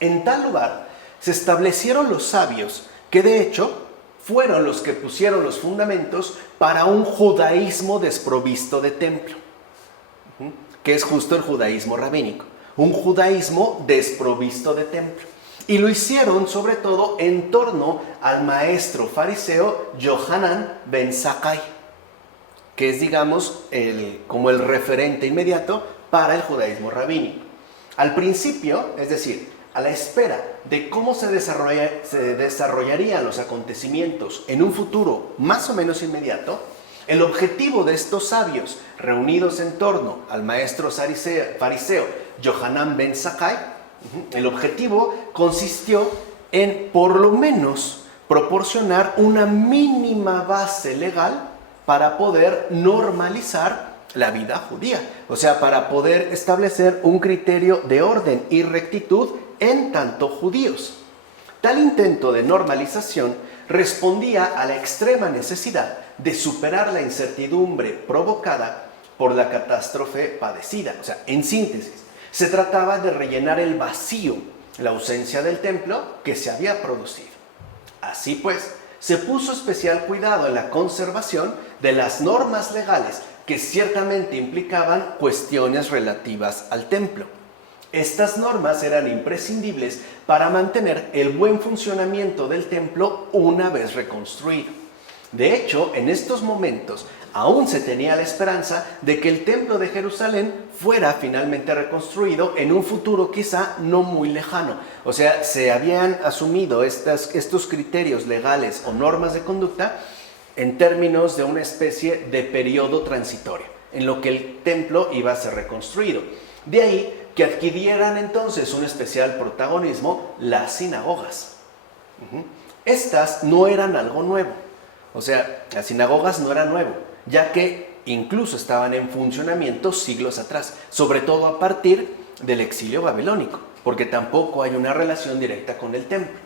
En tal lugar se establecieron los sabios que de hecho fueron los que pusieron los fundamentos para un judaísmo desprovisto de templo, que es justo el judaísmo rabínico, un judaísmo desprovisto de templo. Y lo hicieron sobre todo en torno al maestro fariseo Yohanan ben Zakkai, que es, digamos, como el referente inmediato para el judaísmo rabínico. Al principio, es decir, a la espera de cómo se desarrollarían los acontecimientos en un futuro más o menos inmediato, el objetivo de estos sabios reunidos en torno al maestro fariseo Yohanan ben Zakkai, el objetivo consistió en por lo menos proporcionar una mínima base legal para poder normalizar la vida judía, o sea, para poder establecer un criterio de orden y rectitud en tanto judíos. Tal intento de normalización respondía a la extrema necesidad de superar la incertidumbre provocada por la catástrofe padecida. O sea, en síntesis, se trataba de rellenar el vacío, la ausencia del templo que se había producido. Así pues, se puso especial cuidado en la conservación de las normas legales que ciertamente implicaban cuestiones relativas al templo. Estas normas eran imprescindibles para mantener el buen funcionamiento del templo una vez reconstruido. De hecho, en estos momentos aún se tenía la esperanza de que el templo de Jerusalén fuera finalmente reconstruido en un futuro quizá no muy lejano. O sea, se habían asumido estos criterios legales o normas de conducta en términos de una especie de periodo transitorio, en lo que el templo iba a ser reconstruido. De ahí que adquirieran entonces un especial protagonismo las sinagogas. Estas no eran algo nuevo, o sea, las sinagogas no eran nuevo, ya que incluso estaban en funcionamiento siglos atrás, sobre todo a partir del exilio babilónico, porque tampoco hay una relación directa con el templo.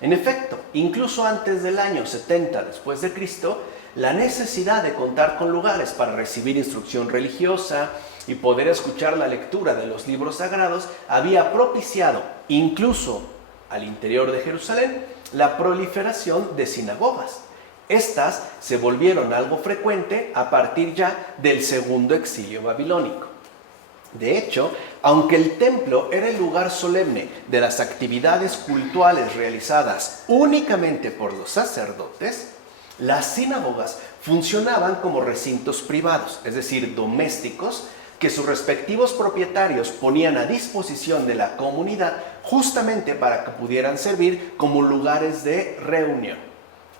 En efecto, incluso antes del año 70 después de Cristo, la necesidad de contar con lugares para recibir instrucción religiosa y poder escuchar la lectura de los libros sagrados había propiciado, incluso al interior de Jerusalén, la proliferación de sinagogas. Estas se volvieron algo frecuente a partir ya del segundo exilio babilónico. De hecho, aunque el templo era el lugar solemne de las actividades cultuales realizadas únicamente por los sacerdotes, las sinagogas funcionaban como recintos privados, es decir, domésticos, que sus respectivos propietarios ponían a disposición de la comunidad justamente para que pudieran servir como lugares de reunión.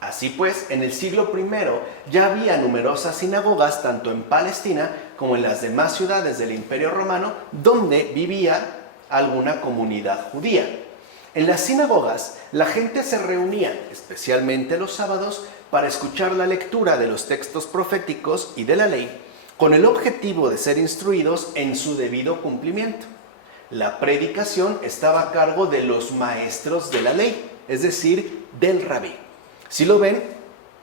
Así pues, en el siglo I ya había numerosas sinagogas tanto en Palestina como en las demás ciudades del Imperio Romano donde vivía alguna comunidad judía. En las sinagogas la gente se reunía, especialmente los sábados, para escuchar la lectura de los textos proféticos y de la ley, con el objetivo de ser instruidos en su debido cumplimiento. La predicación estaba a cargo de los maestros de la ley, es decir, del rabí. Si lo ven,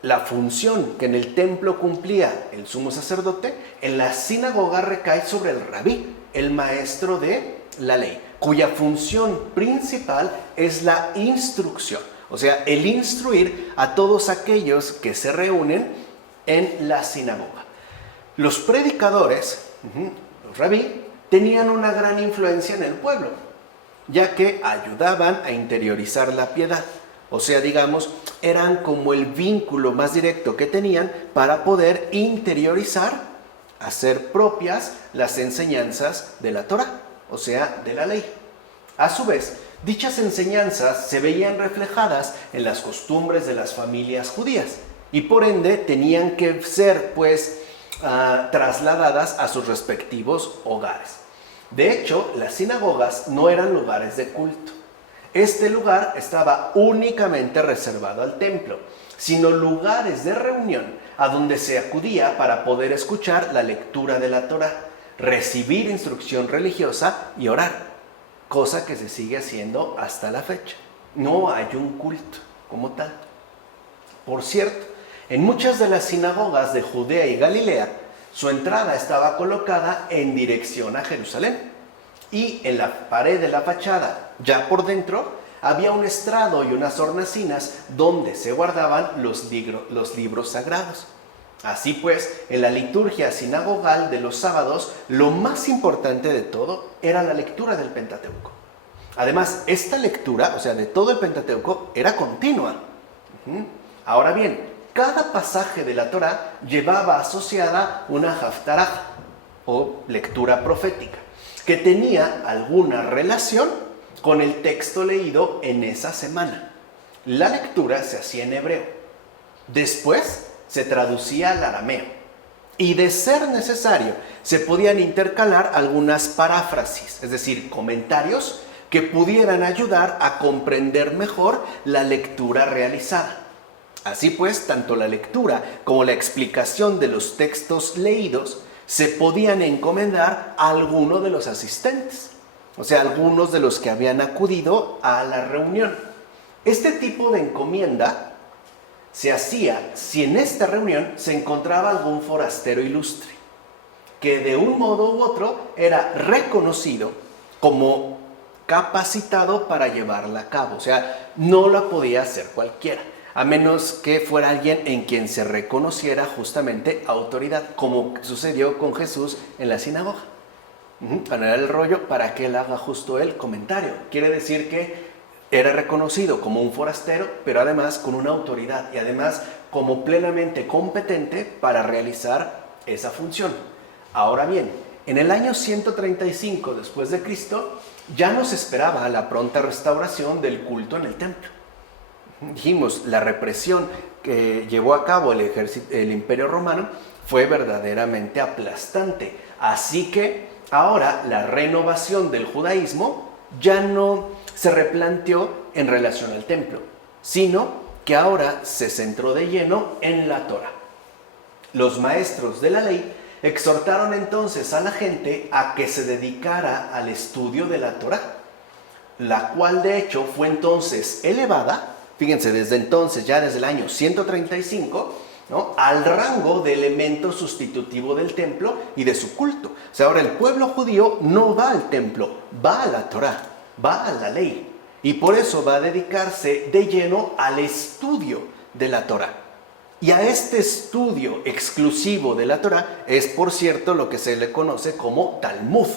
la función que en el templo cumplía el sumo sacerdote, en la sinagoga recae sobre el rabí, el maestro de la ley, cuya función principal es la instrucción, o sea, el instruir a todos aquellos que se reúnen en la sinagoga. Los predicadores, los rabí, tenían una gran influencia en el pueblo, ya que ayudaban a interiorizar la piedad. O sea, digamos, eran como el vínculo más directo que tenían para poder interiorizar, hacer propias las enseñanzas de la Torá, o sea, de la ley. A su vez, dichas enseñanzas se veían reflejadas en las costumbres de las familias judías y por ende tenían que ser, trasladadas a sus respectivos hogares. De hecho, las sinagogas no eran lugares de culto. Este lugar estaba únicamente reservado al templo, sino lugares de reunión a donde se acudía para poder escuchar la lectura de la Torá, recibir instrucción religiosa y orar, cosa que se sigue haciendo hasta la fecha. No hay un culto como tal. Por cierto, en muchas de las sinagogas de Judea y Galilea, su entrada estaba colocada en dirección a Jerusalén. Y en la pared de la fachada, ya por dentro, había un estrado y unas hornacinas donde se guardaban los libros sagrados. Así pues, en la liturgia sinagogal de los sábados, lo más importante de todo era la lectura del Pentateuco. Además, esta lectura, o sea, de todo el Pentateuco, era continua. Ahora bien, cada pasaje de la Torá llevaba asociada una haftarah, o lectura profética. que tenía alguna relación con el texto leído en esa semana. La lectura se hacía en hebreo. Después se traducía al arameo. Y de ser necesario, se podían intercalar algunas paráfrasis, es decir, comentarios que pudieran ayudar a comprender mejor la lectura realizada. Así pues, tanto la lectura como la explicación de los textos leídos se podían encomendar a alguno de los asistentes, o sea, algunos de los que habían acudido a la reunión. Este tipo de encomienda se hacía si en esta reunión se encontraba algún forastero ilustre, que de un modo u otro era reconocido como capacitado para llevarla a cabo. O sea, no la podía hacer cualquiera, a menos que fuera alguien en quien se reconociera justamente autoridad, como sucedió con Jesús en la sinagoga. Para dar el rollo, para que él haga justo el comentario. Quiere decir que era reconocido como un forastero, pero además con una autoridad y además como plenamente competente para realizar esa función. Ahora bien, en el año 135 después de Cristo, ya no se esperaba la pronta restauración del culto en el templo. Dijimos, la represión que llevó a cabo el Imperio Romano fue verdaderamente aplastante. Así que ahora la renovación del judaísmo ya no se replanteó en relación al templo, sino que ahora se centró de lleno en la Torá. Los maestros de la ley exhortaron entonces a la gente a que se dedicara al estudio de la Torá, la cual de hecho fue entonces elevada, fíjense, desde entonces, ya desde el año 135, ¿no?, al rango de elemento sustitutivo del templo y de su culto. O sea, ahora el pueblo judío no va al templo, va a la Torá, va a la ley, y por eso va a dedicarse de lleno al estudio de la Torá. Y a este estudio exclusivo de la Torá es, por cierto, lo que se le conoce como Talmud.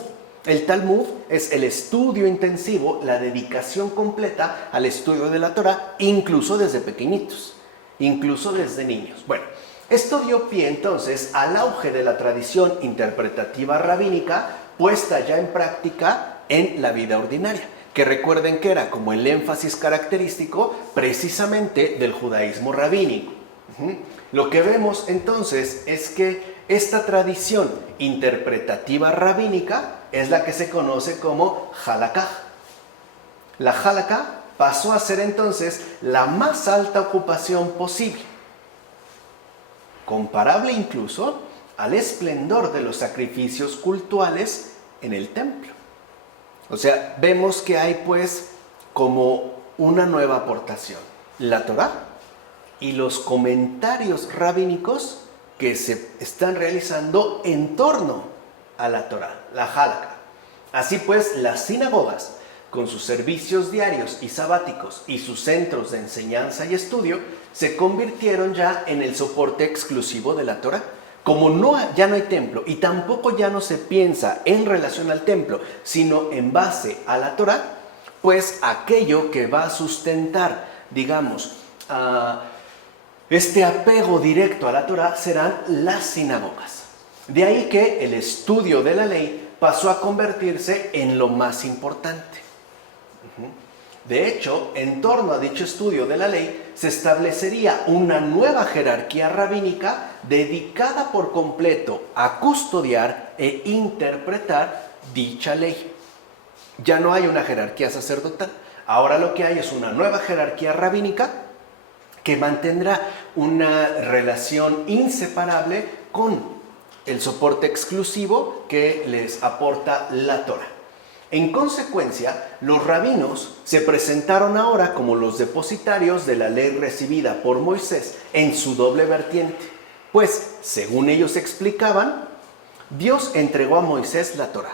El Talmud es el estudio intensivo, la dedicación completa al estudio de la Torá, incluso desde pequeñitos, incluso desde niños. Bueno, esto dio pie entonces al auge de la tradición interpretativa rabínica puesta ya en práctica en la vida ordinaria, que recuerden que era como el énfasis característico precisamente del judaísmo rabínico. Lo que vemos entonces es que esta tradición interpretativa rabínica es la que se conoce como Halakha. La Halakha pasó a ser entonces la más alta ocupación posible, comparable incluso al esplendor de los sacrificios cultuales en el templo. O sea, vemos que hay pues como una nueva aportación, la Torá y los comentarios rabínicos que se están realizando en torno a la Torá, la Halakha. Así pues, las sinagogas, con sus servicios diarios y sabáticos y sus centros de enseñanza y estudio, se convirtieron ya en el soporte exclusivo de la Torá. Como ya no hay templo y tampoco ya no se piensa en relación al templo, sino en base a la Torá, pues aquello que va a sustentar, digamos, este apego directo a la Torá serán las sinagogas. De ahí que el estudio de la ley pasó a convertirse en lo más importante. De hecho, en torno a dicho estudio de la ley, se establecería una nueva jerarquía rabínica dedicada por completo a custodiar e interpretar dicha ley. Ya no hay una jerarquía sacerdotal, ahora lo que hay es una nueva jerarquía rabínica que mantendrá una relación inseparable con el soporte exclusivo que les aporta la Torá. En consecuencia, los rabinos se presentaron ahora como los depositarios de la ley recibida por Moisés en su doble vertiente. Pues, según ellos explicaban, Dios entregó a Moisés la Torá,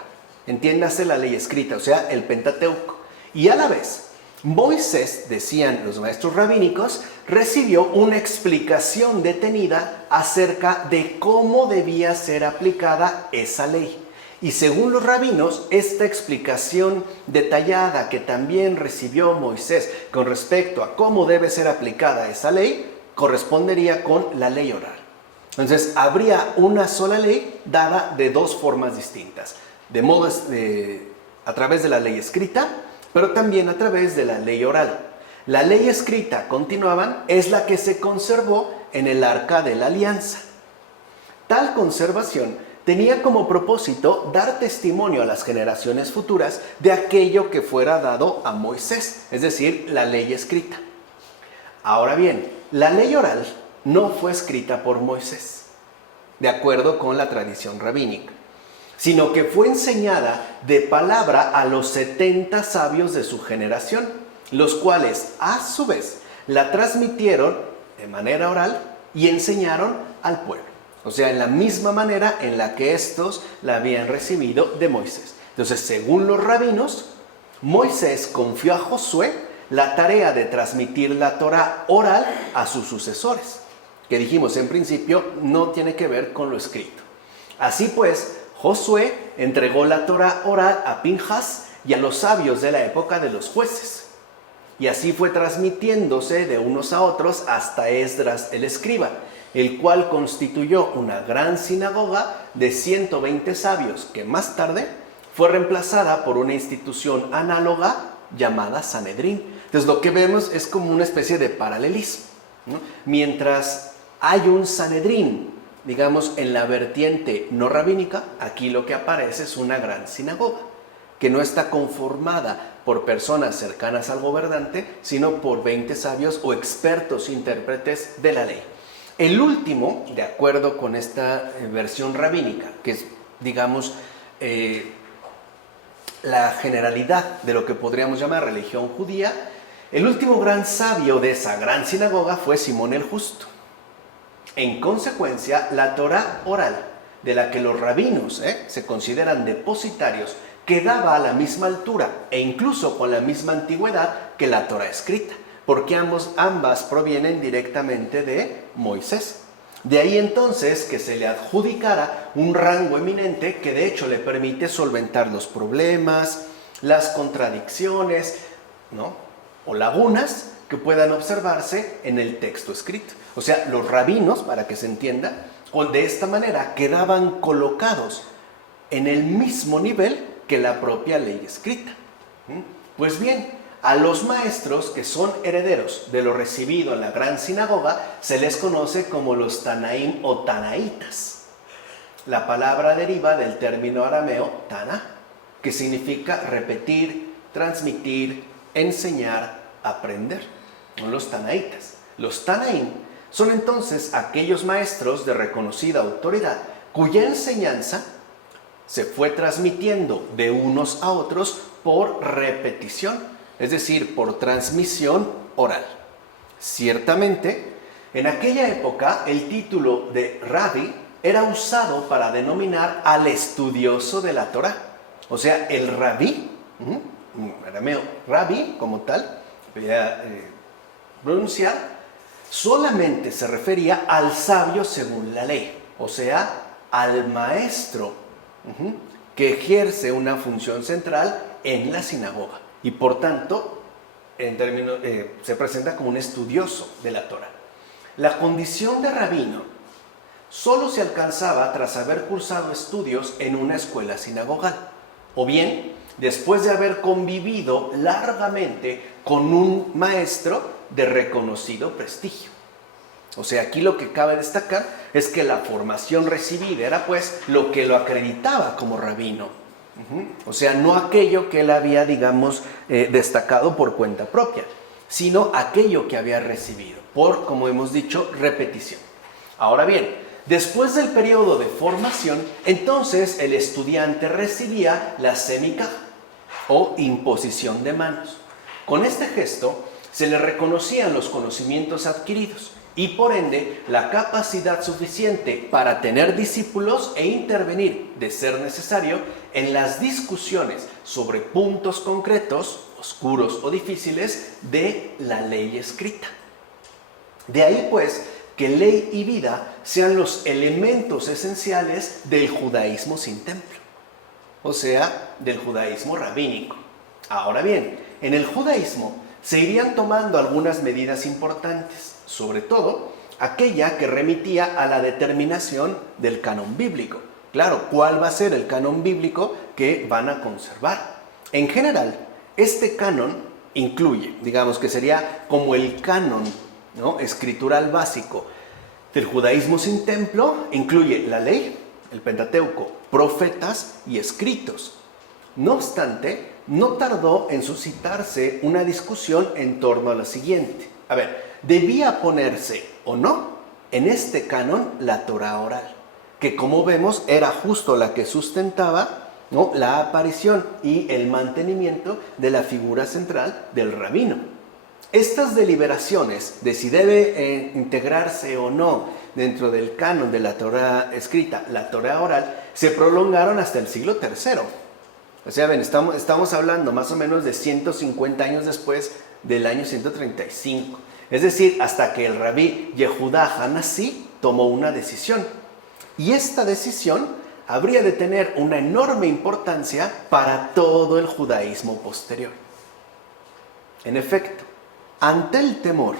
entiéndase la ley escrita, o sea, el Pentateuco, y a la vez, Moisés, decían los maestros rabínicos, recibió una explicación detenida acerca de cómo debía ser aplicada esa ley. Y según los rabinos, esta explicación detallada que también recibió Moisés con respecto a cómo debe ser aplicada esa ley, correspondería con la ley oral. Entonces, habría una sola ley dada de dos formas distintas. a través de la ley escrita, pero también a través de la ley oral. La ley escrita, continuaban, es la que se conservó en el Arca de la Alianza. Tal conservación tenía como propósito dar testimonio a las generaciones futuras de aquello que fuera dado a Moisés, es decir, la ley escrita. Ahora bien, la ley oral no fue escrita por Moisés, de acuerdo con la tradición rabínica, sino que fue enseñada de palabra a los 70 sabios de su generación, los cuales a su vez la transmitieron de manera oral y enseñaron al pueblo. O sea, en la misma manera en la que estos la habían recibido de Moisés. Entonces, según los rabinos, Moisés confió a Josué la tarea de transmitir la Torá oral a sus sucesores, que dijimos en principio no tiene que ver con lo escrito. Así pues, Josué entregó la Torá oral a Pinjas y a los sabios de la época de los jueces. Y así fue transmitiéndose de unos a otros hasta Esdras el escriba, el cual constituyó una gran sinagoga de 120 sabios, que más tarde fue reemplazada por una institución análoga llamada Sanedrín. Entonces lo que vemos es como una especie de paralelismo, ¿no? Mientras hay un Sanedrín, digamos, en la vertiente no rabínica, aquí lo que aparece es una gran sinagoga, que no está conformada por personas cercanas al gobernante, sino por 20 sabios o expertos intérpretes de la ley. El último, de acuerdo con esta versión rabínica, que es, digamos, la generalidad de lo que podríamos llamar religión judía, el último gran sabio de esa gran sinagoga fue Simón el Justo. En consecuencia, la Torá oral, de la que los rabinos se consideran depositarios, quedaba a la misma altura e incluso con la misma antigüedad que la Torá escrita, porque ambas provienen directamente de Moisés. De ahí entonces que se le adjudicara un rango eminente que de hecho le permite solventar los problemas, las contradicciones, ¿no?, o lagunas que puedan observarse en el texto escrito. O sea, los rabinos, para que se entienda, de esta manera quedaban colocados en el mismo nivel que la propia ley escrita. Pues bien, a los maestros que son herederos de lo recibido en la gran sinagoga se les conoce como los Tanaim o Tanaitas. La palabra deriva del término arameo Tana, que significa repetir, transmitir, enseñar, aprender. Son los Tanaitas. Los Tanaim son entonces aquellos maestros de reconocida autoridad cuya enseñanza se fue transmitiendo de unos a otros por repetición, es decir, por transmisión oral. Ciertamente, en aquella época el título de Rabbi era usado para denominar al estudioso de la Torá. O sea, el rabí, arameo rabí como tal, voy a pronunciar, solamente se refería al sabio según la ley, o sea, al maestro que ejerce una función central en la sinagoga y por tanto se presenta como un estudioso de la Torá. La condición de rabino solo se alcanzaba tras haber cursado estudios en una escuela sinagogal, o bien después de haber convivido largamente con un maestro de reconocido prestigio. O sea, aquí lo que cabe destacar es que la formación recibida era pues lo que lo acreditaba como rabino. O sea, no aquello que él había, digamos, destacado por cuenta propia, sino aquello que había recibido por, como hemos dicho, repetición. Ahora bien, después del periodo de formación, entonces el estudiante recibía la semikah o imposición de manos. Con este gesto se le reconocían los conocimientos adquiridos y por ende la capacidad suficiente para tener discípulos e intervenir, de ser necesario, en las discusiones sobre puntos concretos, oscuros o difíciles, de la ley escrita. De ahí pues que ley y vida sean los elementos esenciales del judaísmo sin templo, o sea, del judaísmo rabínico. Ahora bien, en el judaísmo se irían tomando algunas medidas importantes, sobre todo aquella que remitía a la determinación del canon bíblico, claro, ¿cuál va a ser el canon bíblico que van a conservar? En general, este canon incluye, digamos que sería como el canon, ¿no?, escritural básico del judaísmo sin templo, incluye la ley, el Pentateuco, profetas y escritos. No obstante, no tardó en suscitarse una discusión en torno a lo siguiente. A ver, ¿debía ponerse o no en este canon la Torá oral? Que como vemos era justo la que sustentaba, ¿no?, la aparición y el mantenimiento de la figura central del rabino. Estas deliberaciones de si debe integrarse o no dentro del canon de la Torá escrita, la Torá oral, se prolongaron hasta el siglo III. O sea, ven, estamos hablando más o menos de 150 años después del año 135. Es decir, hasta que el rabí Yehudá Hanasí tomó una decisión. Y esta decisión habría de tener una enorme importancia para todo el judaísmo posterior. En efecto, ante el temor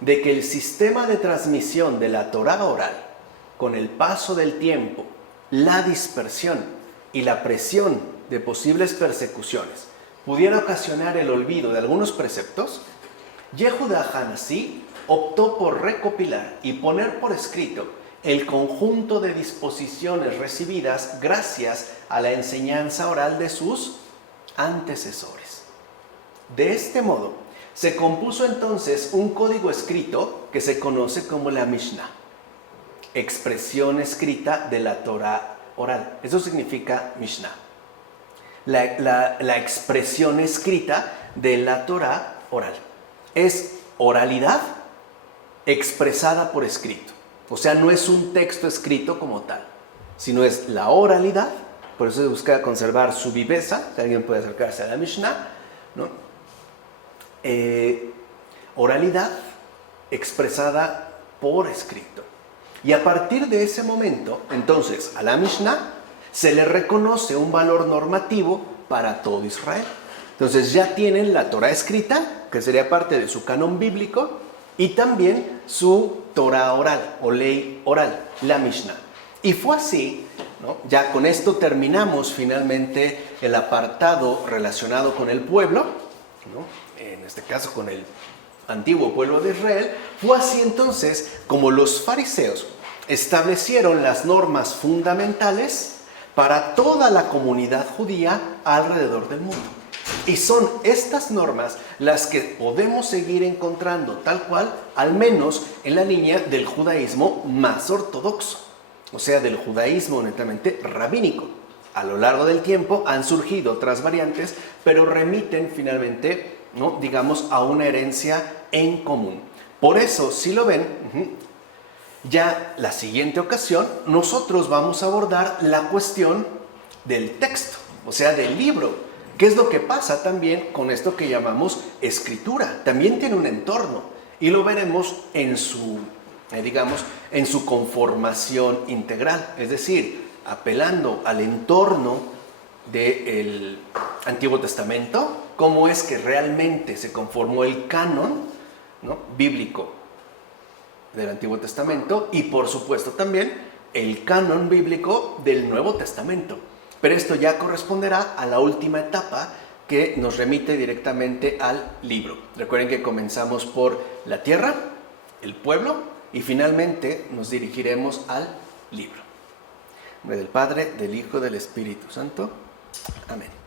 de que el sistema de transmisión de la Torá oral, con el paso del tiempo, la dispersión y la presión de posibles persecuciones, pudiera ocasionar el olvido de algunos preceptos, Yehudá Hanasí optó por recopilar y poner por escrito el conjunto de disposiciones recibidas gracias a la enseñanza oral de sus antecesores. De este modo, se compuso entonces un código escrito que se conoce como la Mishnah, expresión escrita de la Torá oral. Eso significa Mishnah. La expresión escrita de la Torá oral. Es oralidad expresada por escrito. O sea, no es un texto escrito como tal, sino es la oralidad. Por eso se busca conservar su viveza, que alguien puede acercarse a la Mishnah, ¿no? Oralidad expresada por escrito. Y a partir de ese momento, entonces, a la Mishnah se le reconoce un valor normativo para todo Israel. Entonces ya tienen la Torá escrita, que sería parte de su canon bíblico, y también su Torá oral o ley oral, la Mishnah. Y fue así, ¿no? Ya con esto terminamos finalmente el apartado relacionado con el pueblo, ¿no?, en este caso con el antiguo pueblo de Israel. Fue así entonces como los fariseos establecieron las normas fundamentales para toda la comunidad judía alrededor del mundo. Y son estas normas las que podemos seguir encontrando tal cual, al menos en la línea del judaísmo más ortodoxo, o sea, del judaísmo netamente rabínico. A lo largo del tiempo han surgido otras variantes, pero remiten finalmente, ¿no?, digamos, a una herencia en común. Por eso, si lo ven, ya la siguiente ocasión, nosotros vamos a abordar la cuestión del texto, o sea, del libro. ¿Qué es lo que pasa también con esto que llamamos escritura? También tiene un entorno y lo veremos en su, en su conformación integral, es decir, apelando al entorno del Antiguo Testamento, cómo es que realmente se conformó el canon, ¿no?, bíblico del Antiguo Testamento y por supuesto también el canon bíblico del Nuevo Testamento. Pero esto ya corresponderá a la última etapa que nos remite directamente al libro. Recuerden que comenzamos por la tierra, el pueblo y finalmente nos dirigiremos al libro. En nombre del Padre, del Hijo, del Espíritu Santo. Amén.